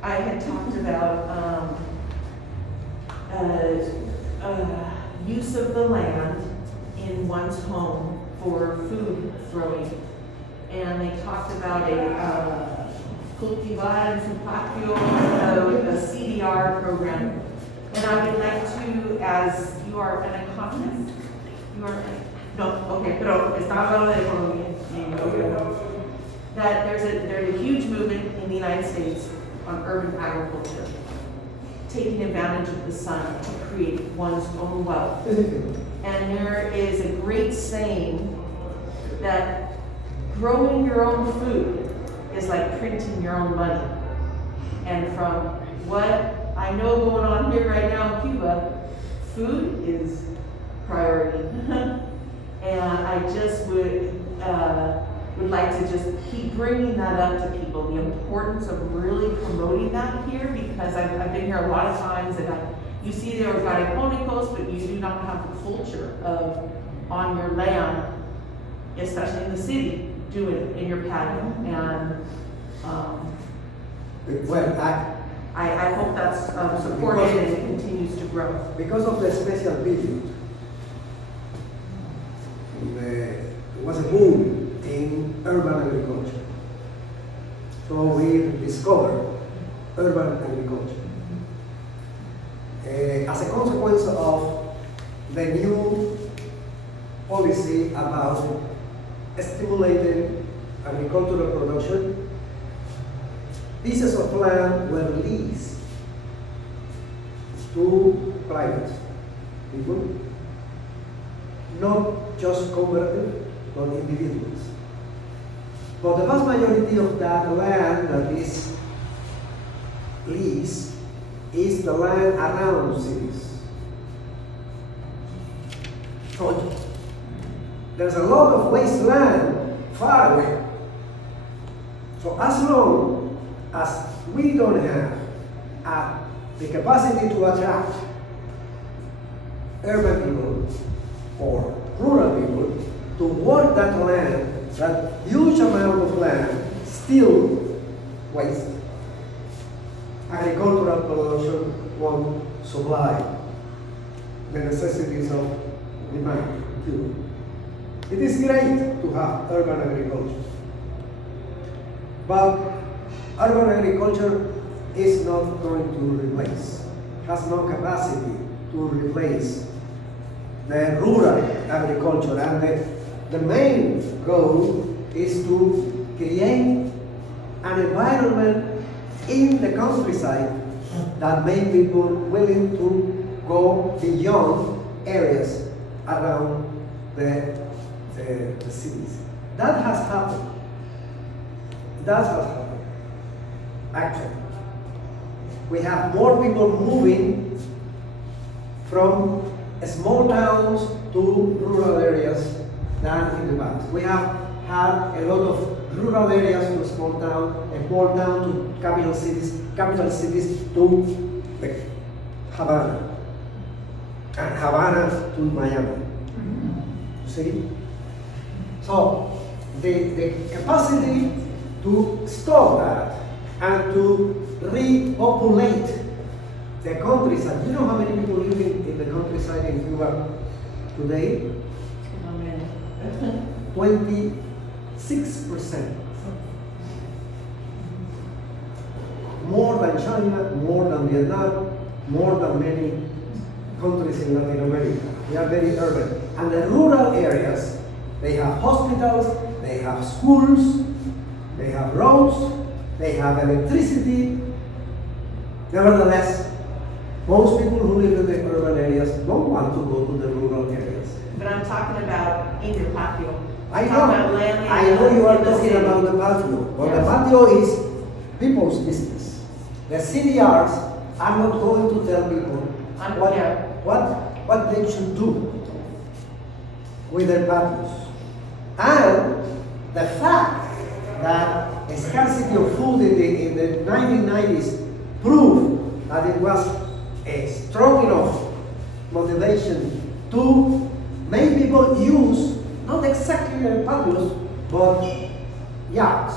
I had talked about use of the land in one's home for food growing. And they talked about a cultivar en su patio, a CDR program. And I would like to, as you are an economist, pero estaba hablando de economía. That there's a huge movement in the United States on urban agriculture, taking advantage of the sun to create one's own wealth. And there is a great saying that growing your own food is like printing your own money. And from what I know going on here right now in Cuba, food is priority. And I just would like to just keep bringing that up to people, the importance of really promoting that here, because I've been here a lot of times and you see the organiconicos, but you do not have the culture of on your land, especially in the city, do it in your patio. And I hope that's supported and continues to grow. Because of the special period, there was a boom in urban agriculture. So we discovered urban agriculture. As a consequence of the new policy about stimulating agricultural production, pieces of land were leased to private people, not just cooperative, but individuals. But the vast majority of that land that is leased is the land around cities. So there's a lot of wasteland far away. So as long as we don't have the capacity to attract urban people or rural people to work that land, that huge amount of land still waste, agricultural production won't supply the necessities of demand. It is great to have urban agriculture, but urban agriculture is not going to replace, has no capacity to replace the rural agriculture, and the main goal is to create an environment in the countryside that make people willing to go beyond areas around the cities. That has happened. That has happened. Actually, we have more people moving from small towns to rural areas than in the past. We have had a lot of rural areas to small town, and small town to capital cities to Havana, and Havana to Miami. See? So the capacity to stop that and to repopulate the countryside. You know how many people live in the countryside in Cuba today? 26%. More than China, more than Vietnam, more than many countries in Latin America. They are very urban. And the rural areas, they have hospitals, they have schools, they have roads, they have electricity. Nevertheless, most people who live in the urban areas don't want to go to the rural areas. But I'm talking about in your patio. I Talking about land know you are in the talking city. about the patio, but the Yes. patio is people's business. The CDRs are not going to tell people Yeah. what they should do with their patios. And the fact that a scarcity of food in the 1990s proved that it was a strong enough motivation to make people use not exactly their patios, but yards,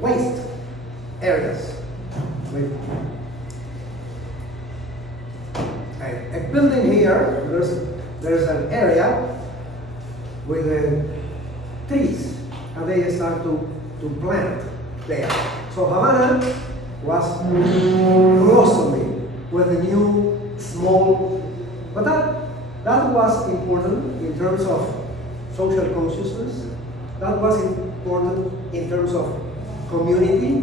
waste areas. A building here, there's an area with trees, and they start to plant there. So Havana was blossoming with a new small, but that was important in terms of social consciousness. That was important in terms of community,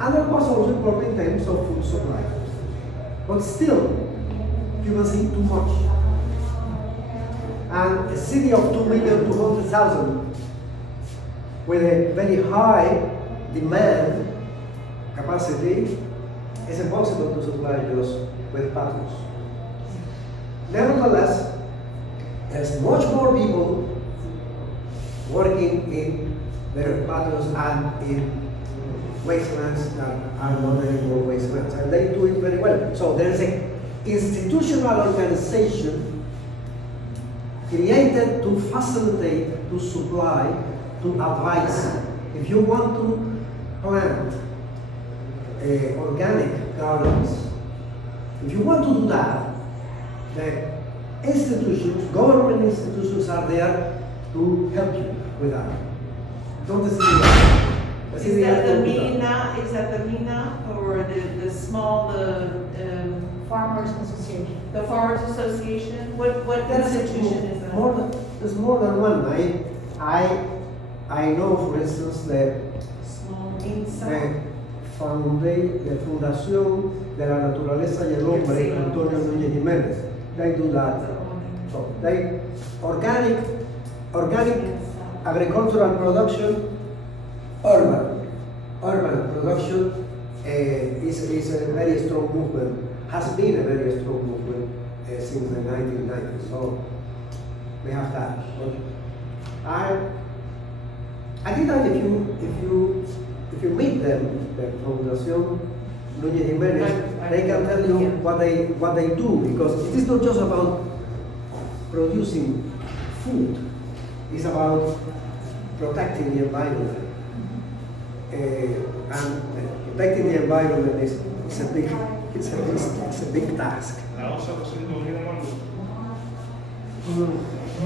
and that was also important in terms of food supply. But still, Cubans eat too much. And a city of 2,200,000 with a very high demand capacity is impossible to supply those with patios. Nevertheless, there's much more people working in their patios and in wastelands that are not anymore wastelands, and they do it very well. So there's an institutional organization created to facilitate, to supply, to advise. If you want to plant organic gardens, if you want to do that, the institutions, government institutions are there to help you with that. Don't see that. Is that the MENA, or the small, Farmers Association. the Farmers Association? What institution is that? There's more than one. I know, for instance, the Fundación de la Naturaleza y el Hombre, Antonio Núñez Jiménez. They do that. So they organic agricultural production, urban production is a very strong movement. Has been a very strong movement since the 1990s. So we have that. I think that if you meet them, the Fundación Núñez Jiménez, they can tell you what they do, because it is not just about producing food. It's about protecting the environment. And protecting the environment is a big task.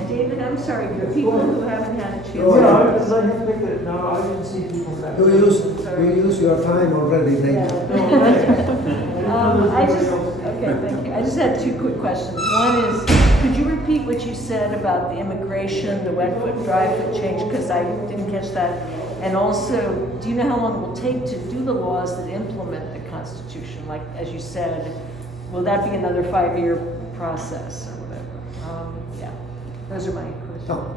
David, I'm sorry, for people who haven't had a chance. No, I didn't see people back. You use your time already, David. Thank you. I just had two quick questions. One is, could you repeat what you said about the immigration, the wet foot, dry foot change, because I didn't catch that. And also, do you know how long it will take to do the laws that implement the Constitution? Like, as you said, will that be another 5-year process or whatever? Yeah, those are my questions. So,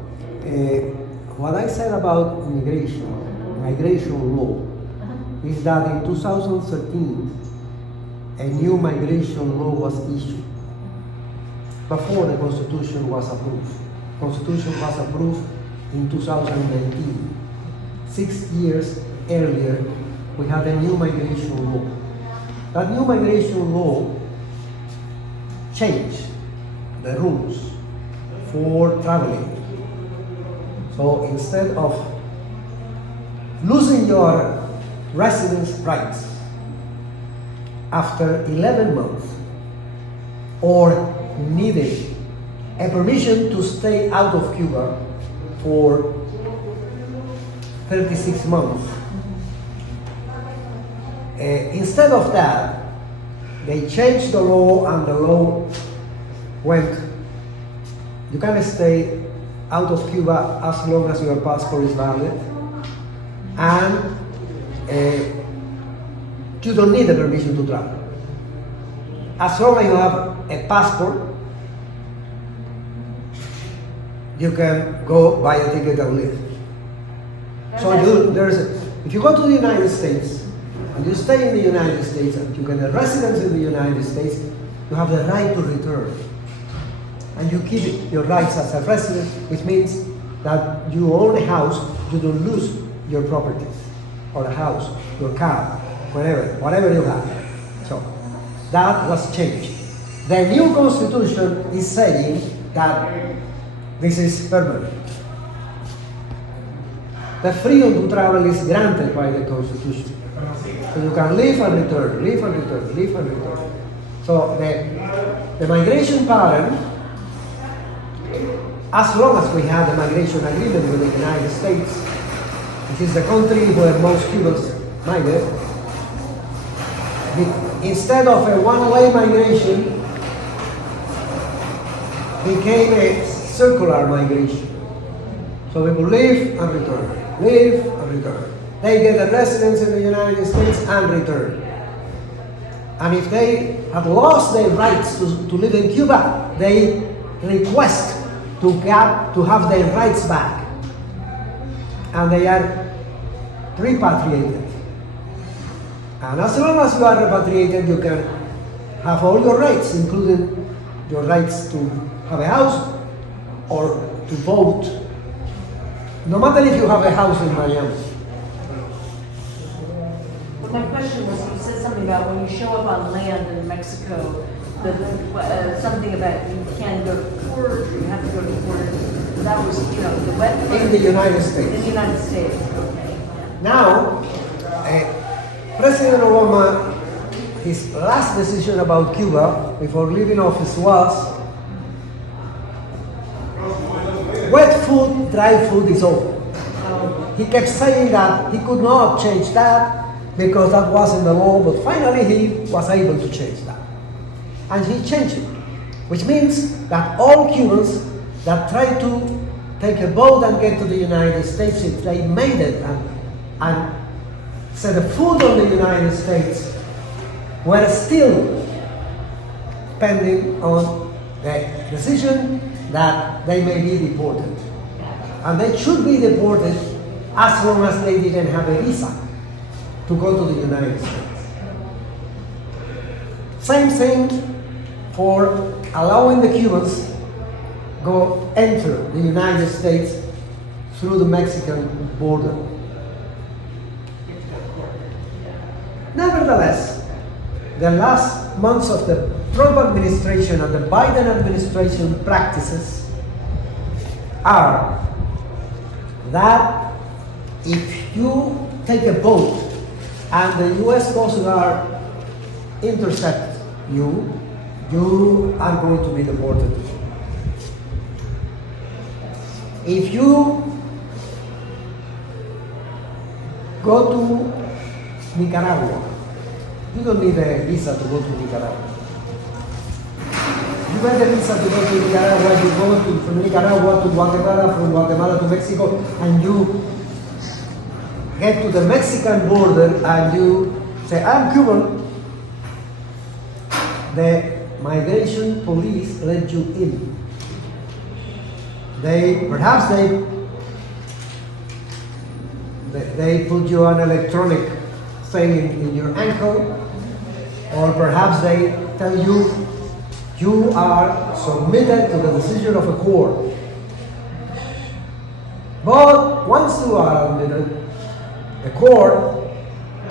what I said about migration law, is that in 2013, a new migration law was issued. before the Constitution was approved. Constitution was approved in 2019. 6 years earlier, we had a new migration law. That new migration law changed the rules for traveling. So instead of losing your residence rights after 11 months or needing a permission to stay out of Cuba for 36 months, instead of that, they changed the law, and the law went, you can stay out of Cuba as long as your passport is valid, and you don't need a permission to travel. As long as you have a passport, you can go buy a ticket and leave. So if you go to the United States, and you stay in the United States, and you get a residence in the United States, you have the right to return. And you keep your rights as a resident, which means that you own a house, you don't lose your properties, or a house, your car, whatever you have. So that was changed. The new constitution is saying that this is permanent. The freedom to travel is granted by the constitution. So you can leave and return, leave and return, leave and return. So the migration pattern, as long as we have the migration agreement with the United States, which is the country where most Cubans migrate, instead of a one-way migration, became a circular migration. So people leave and return, leave and return. They get a residence in the United States and return. And if they have lost their rights to live in Cuba, they request to have their rights back. And they are repatriated. And as long as you are repatriated, you can have all your rights, including your rights to have a house or to vote. No matter if you have a house in Miami. Well, my question was, you said something about when you show up on land in Mexico, something about you can't go to court, or you have to go to court. That was, the wet. In the United States. In the United States, okay. Now, President Obama, his last decision about Cuba before leaving office was, wet food, dry food is over. He kept saying that he could not change that because that wasn't the law, but finally he was able to change that. And he changed it, which means that all Cubans that try to take a boat and get to the United States, if they made it and set a foot on the United States, were still pending on the decision that they may be deported. And they should be deported as long as they didn't have a visa to go to the United States. Same thing for allowing the Cubans enter the United States through the Mexican border. Nevertheless, the last months of the Trump administration and the Biden administration practices are that if you take a boat and the US Coast Guard intercepts you, you are going to be deported. If you go to Nicaragua, you don't need a visa to go to Nicaragua. You get a visa to go to Nicaragua, you go from Nicaragua to Guatemala, from Guatemala to Mexico, and you get to the Mexican border and you say, I'm Cuban. The migration police let you in. Perhaps they put you on electronic thing in your ankle, or perhaps they tell you you are submitted to the decision of a court. But once you are admitted, the court,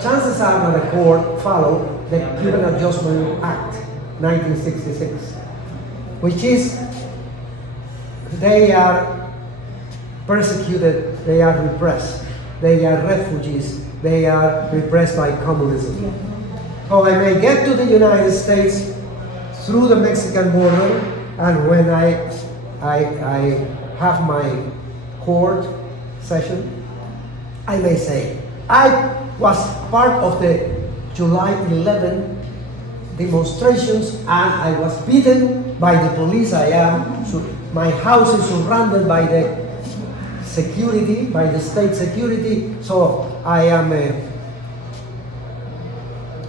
chances are that the court follow the Cuban Adjustment Act, 1966, which is, they are persecuted, they are repressed, they are refugees, they are repressed by communism. So I may get to the United States through the Mexican border, and when I have my court session, I may say, I was part of the July 11 demonstrations and I was beaten by the police. My house is surrounded by the security, by the state security, so I am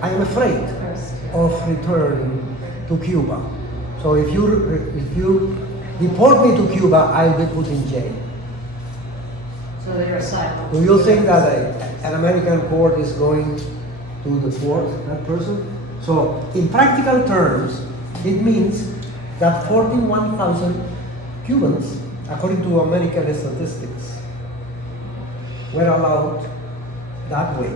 afraid of returning to Cuba. So if you deport me to Cuba, I'll be put in jail. So they're asylum. Do you think that an American court is going to deport that person? So in practical terms, it means that 41,000 Cubans, according to American statistics, were allowed that way.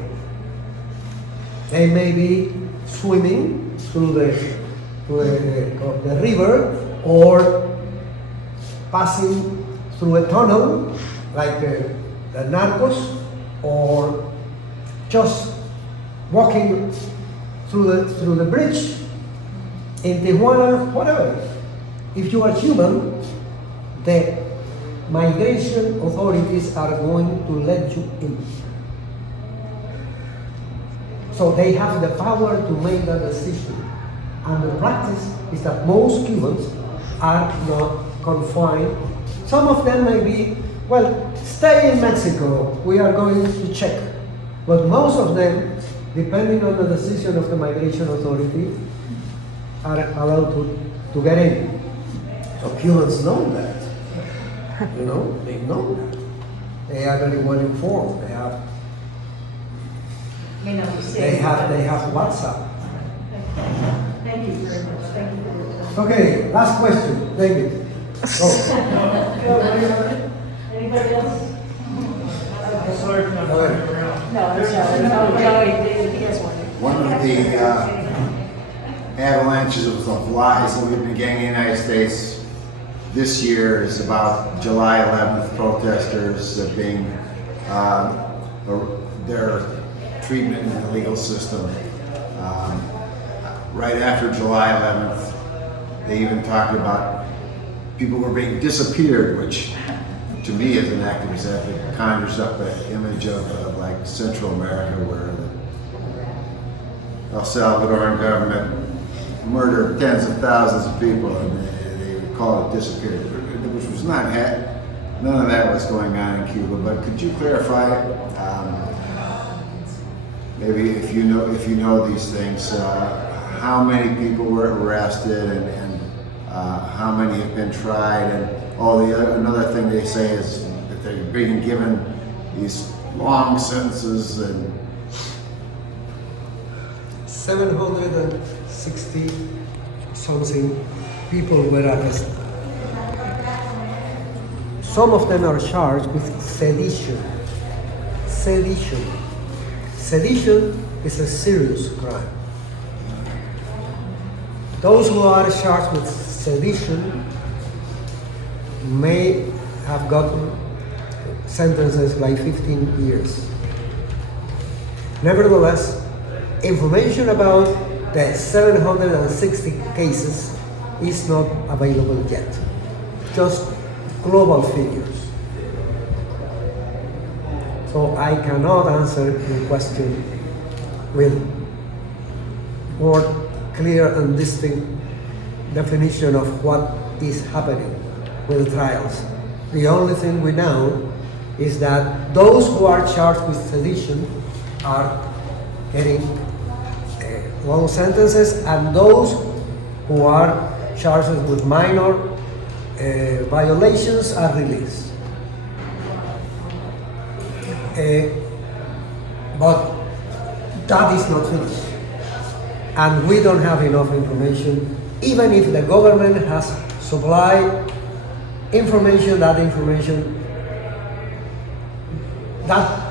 They may be swimming through the river or passing through a tunnel like the narcos, or just walking through the bridge in Tijuana, whatever. If you are Cuban, the migration authorities are going to let you in. So they have the power to make that decision. And the practice is that most Cubans are not confined. Some of them may be, well, stay in Mexico, we are going to check. But most of them, depending on the decision of the migration authority, are allowed to get in. So Cubans know that. You know, they know that. They are very well informed. They have WhatsApp. Thank you very much. Thank you for your time. Okay, last question, David. Go. Anybody else? Sorry for not Go ahead. coming around. No, I'm sorry. No, Joey, David, he has one. One of the avalanches of lies that we've been getting in the United States this year is about July 11th protesters being their treatment in the legal system. Right after July 11th, they even talked about people were being disappeared, which to me as an activist, it conjures up an image of like Central America, where the El Salvadoran government murdered tens of thousands of people, and they would call it disappeared, which was not, none of that was going on in Cuba. But could you clarify, maybe if you know these things, how many people were arrested and how many have been tried? And another thing they say is that they're being given these long sentences, and 760 something people were arrested. Some of them are charged with sedition. Sedition. Sedition is a serious crime. Those who are charged with sedition may have gotten sentences like 15 years. Nevertheless, information about the 760 cases is not available yet. Just global figures. So I cannot answer your question with more clear and distinct definition of what is happening with the trials. The only thing we know is that those who are charged with sedition are getting long sentences, and those who are charged with minor violations are released. But that is not finished. And we don't have enough information even if the government has supplied information, that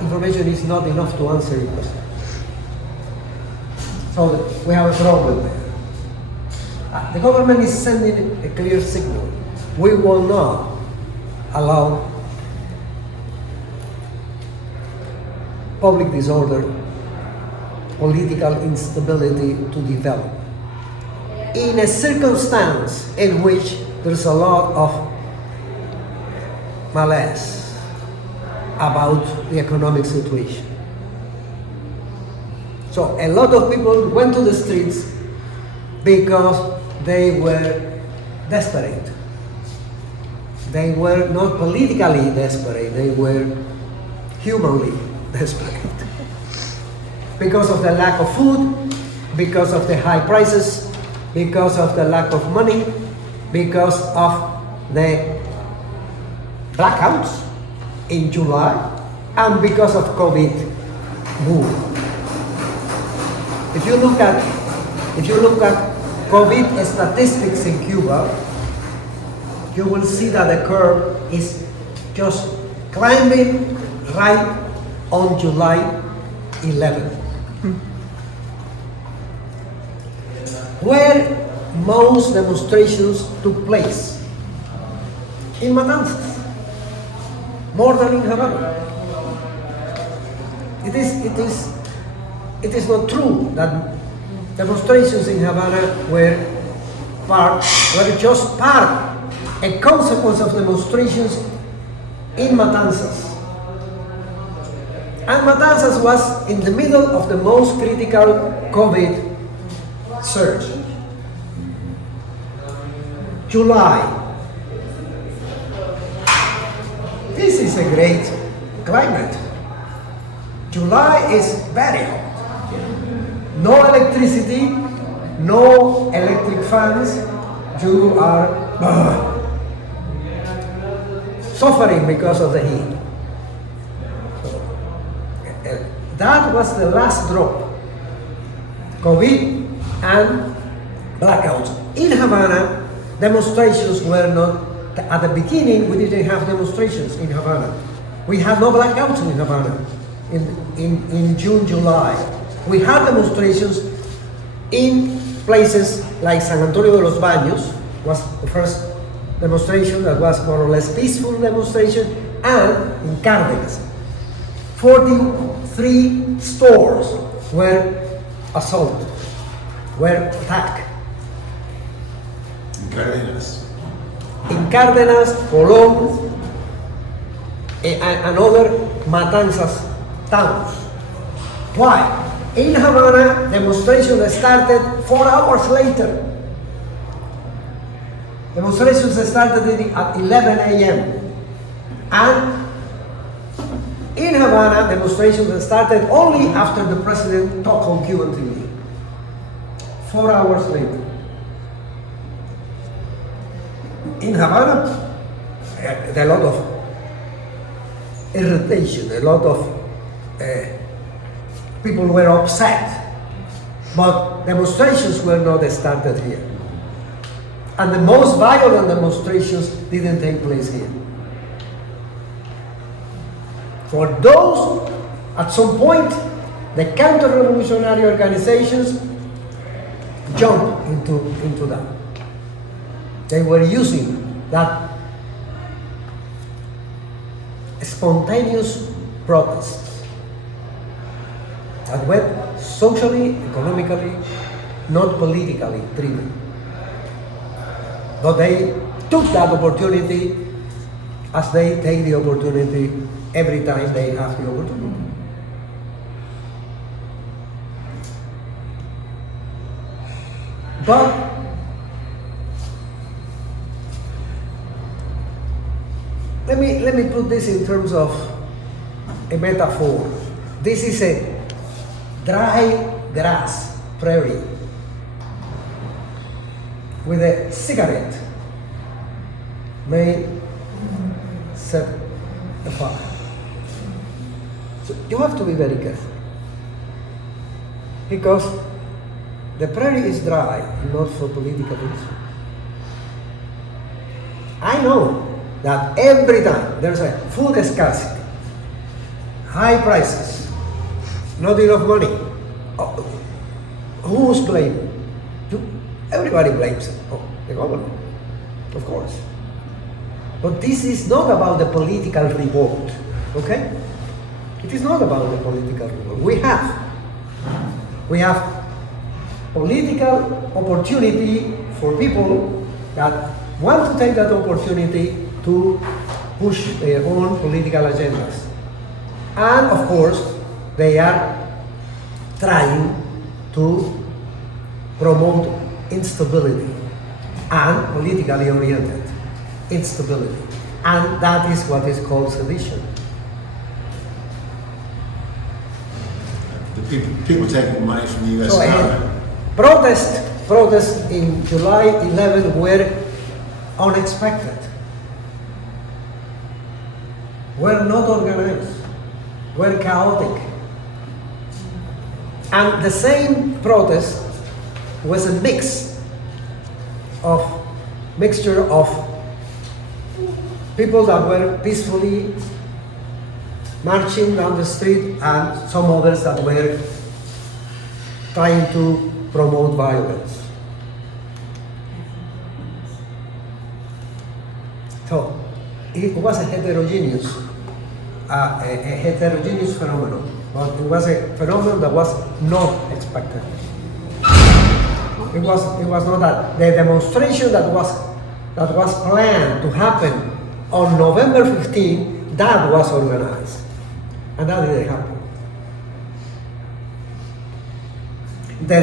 information is not enough to answer your question. So we have a problem there. The government is sending a clear signal. We will not allow public disorder, political instability to develop in a circumstance in which there's a lot of malaise about the economic situation. So a lot of people went to the streets because they were desperate. They were not politically desperate, they were humanly desperate. Because of the lack of food, because of the high prices, because of the lack of money, because of the blackouts in July, and because of COVID boom. If you look at COVID statistics in Cuba, you will see that the curve is just climbing right on July 11. Where most demonstrations took place? In Matanzas, more than in Havana. It is not true that demonstrations in Havana were just part, a consequence of demonstrations in Matanzas. And Matanzas was in the middle of the most critical COVID surge. July. This is a great climate. July is very hot. No electricity, no electric fans. You are suffering because of the heat. That was the last drop. COVID and blackouts. In Havana, demonstrations were not, at the beginning we didn't have demonstrations in Havana. We had no blackouts in Havana in June, July. We had demonstrations in places like San Antonio de los Baños, was the first demonstration that was more or less peaceful demonstration, and in Cárdenas. 43 stores were assaulted, were attacked. In Cárdenas, Colón, and other Matanzas towns. Why? In Havana, demonstrations started 4 hours later. Demonstrations started at 11 a.m. And in Havana, demonstrations started only after the president talked on Cuban TV. 4 hours later. In Havana, a lot of irritation, a lot of people were upset, but demonstrations were not started here. And the most violent demonstrations didn't take place here. For those, at some point, the counter-revolutionary organizations jumped into that. They were using that spontaneous protests that were socially, economically, not politically driven. But they took that opportunity as they take the opportunity every time they have the opportunity. But let me put this in terms of a metaphor. This is a dry grass prairie with a cigarette may set a fire. So you have to be very careful, because The prairie is dry, not for political reasons. I know that every time there's a food scarcity, high prices, not enough money, who's blamed? Everybody blames it. Oh, the government, of course. But this is not about the political revolt, okay? It is not about the political revolt. We have political opportunity for people that want to take that opportunity to push their own political agendas. And of course, they are trying to promote instability and politically oriented instability. And that is what is called sedition. The people taking money from the U.S. So, government. protests in July 11 were unexpected, were not organized, were chaotic. And the same protest was a mixture of people that were peacefully marching down the street and some others that were trying to promote violence. So it was a heterogeneous phenomenon, but it was a phenomenon that was not expected. It was not that the demonstration that was planned to happen on November 15, that was organized, and that didn't happen. The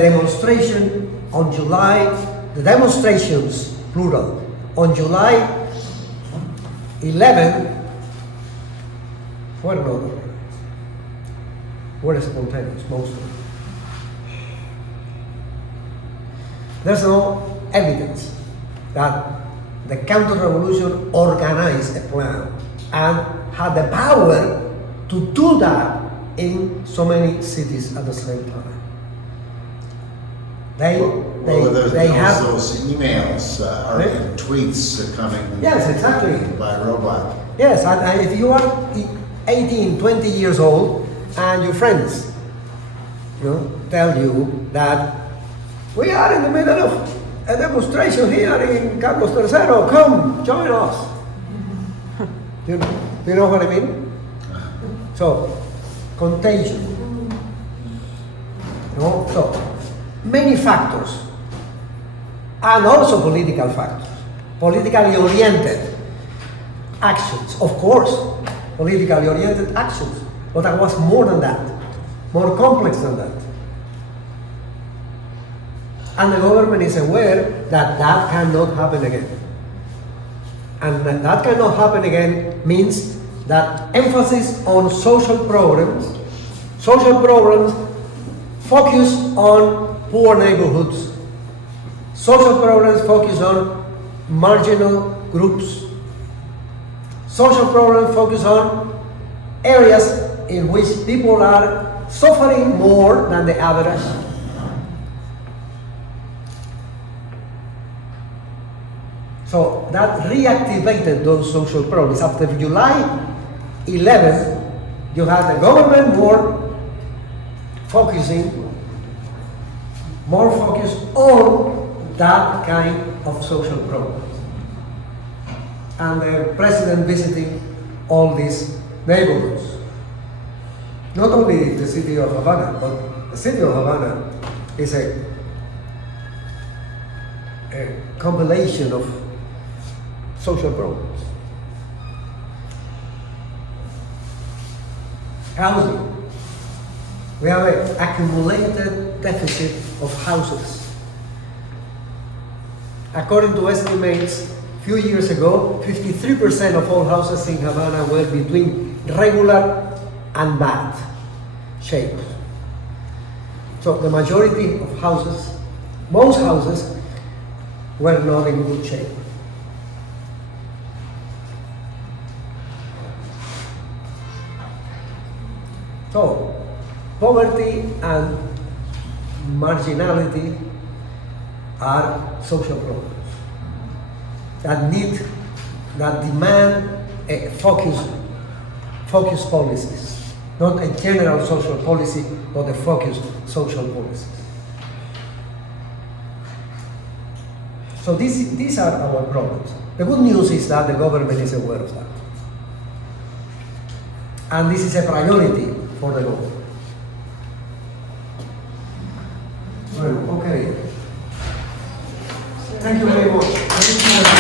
demonstrations, plural, on July 11 were not organized, were spontaneous, mostly. There's no evidence that the counter-revolution organized a plan and had the power to do that in so many cities at the same time. They have those emails or tweets coming. Yes, exactly. By robot. Yes, and if you are 18, 20 years old, and your friends, tell you that we are in the middle of a demonstration here in Carlos III, come, join us. Do you know what I mean? So, contagion. So, many factors, and also political factors, politically oriented actions, of course, politically oriented actions, but that was more than that, more complex than that. And the government is aware that that cannot happen again. And that cannot happen again means that emphasis on social programs focus on poor neighborhoods. Social programs focus on marginal groups. Social programs focus on areas in which people are suffering more than the average. So that reactivated those social programs. After July 11, you had the government more focused on that kind of social programs. And the president visiting all these neighborhoods. Not only the city of Havana, but the city of Havana is a compilation of social programs. Housing. We have an accumulated deficit of houses. According to estimates, a few years ago, 53% of all houses in Havana were between regular and bad shape. So the majority of houses, most houses, were not in good shape. So, poverty and marginality are social problems that demand a focused policies, not a general social policy, but a focused social policies. So these are our problems. The good news is that the government is aware of that. And this is a priority for the government. Well, okay. Thank you very much.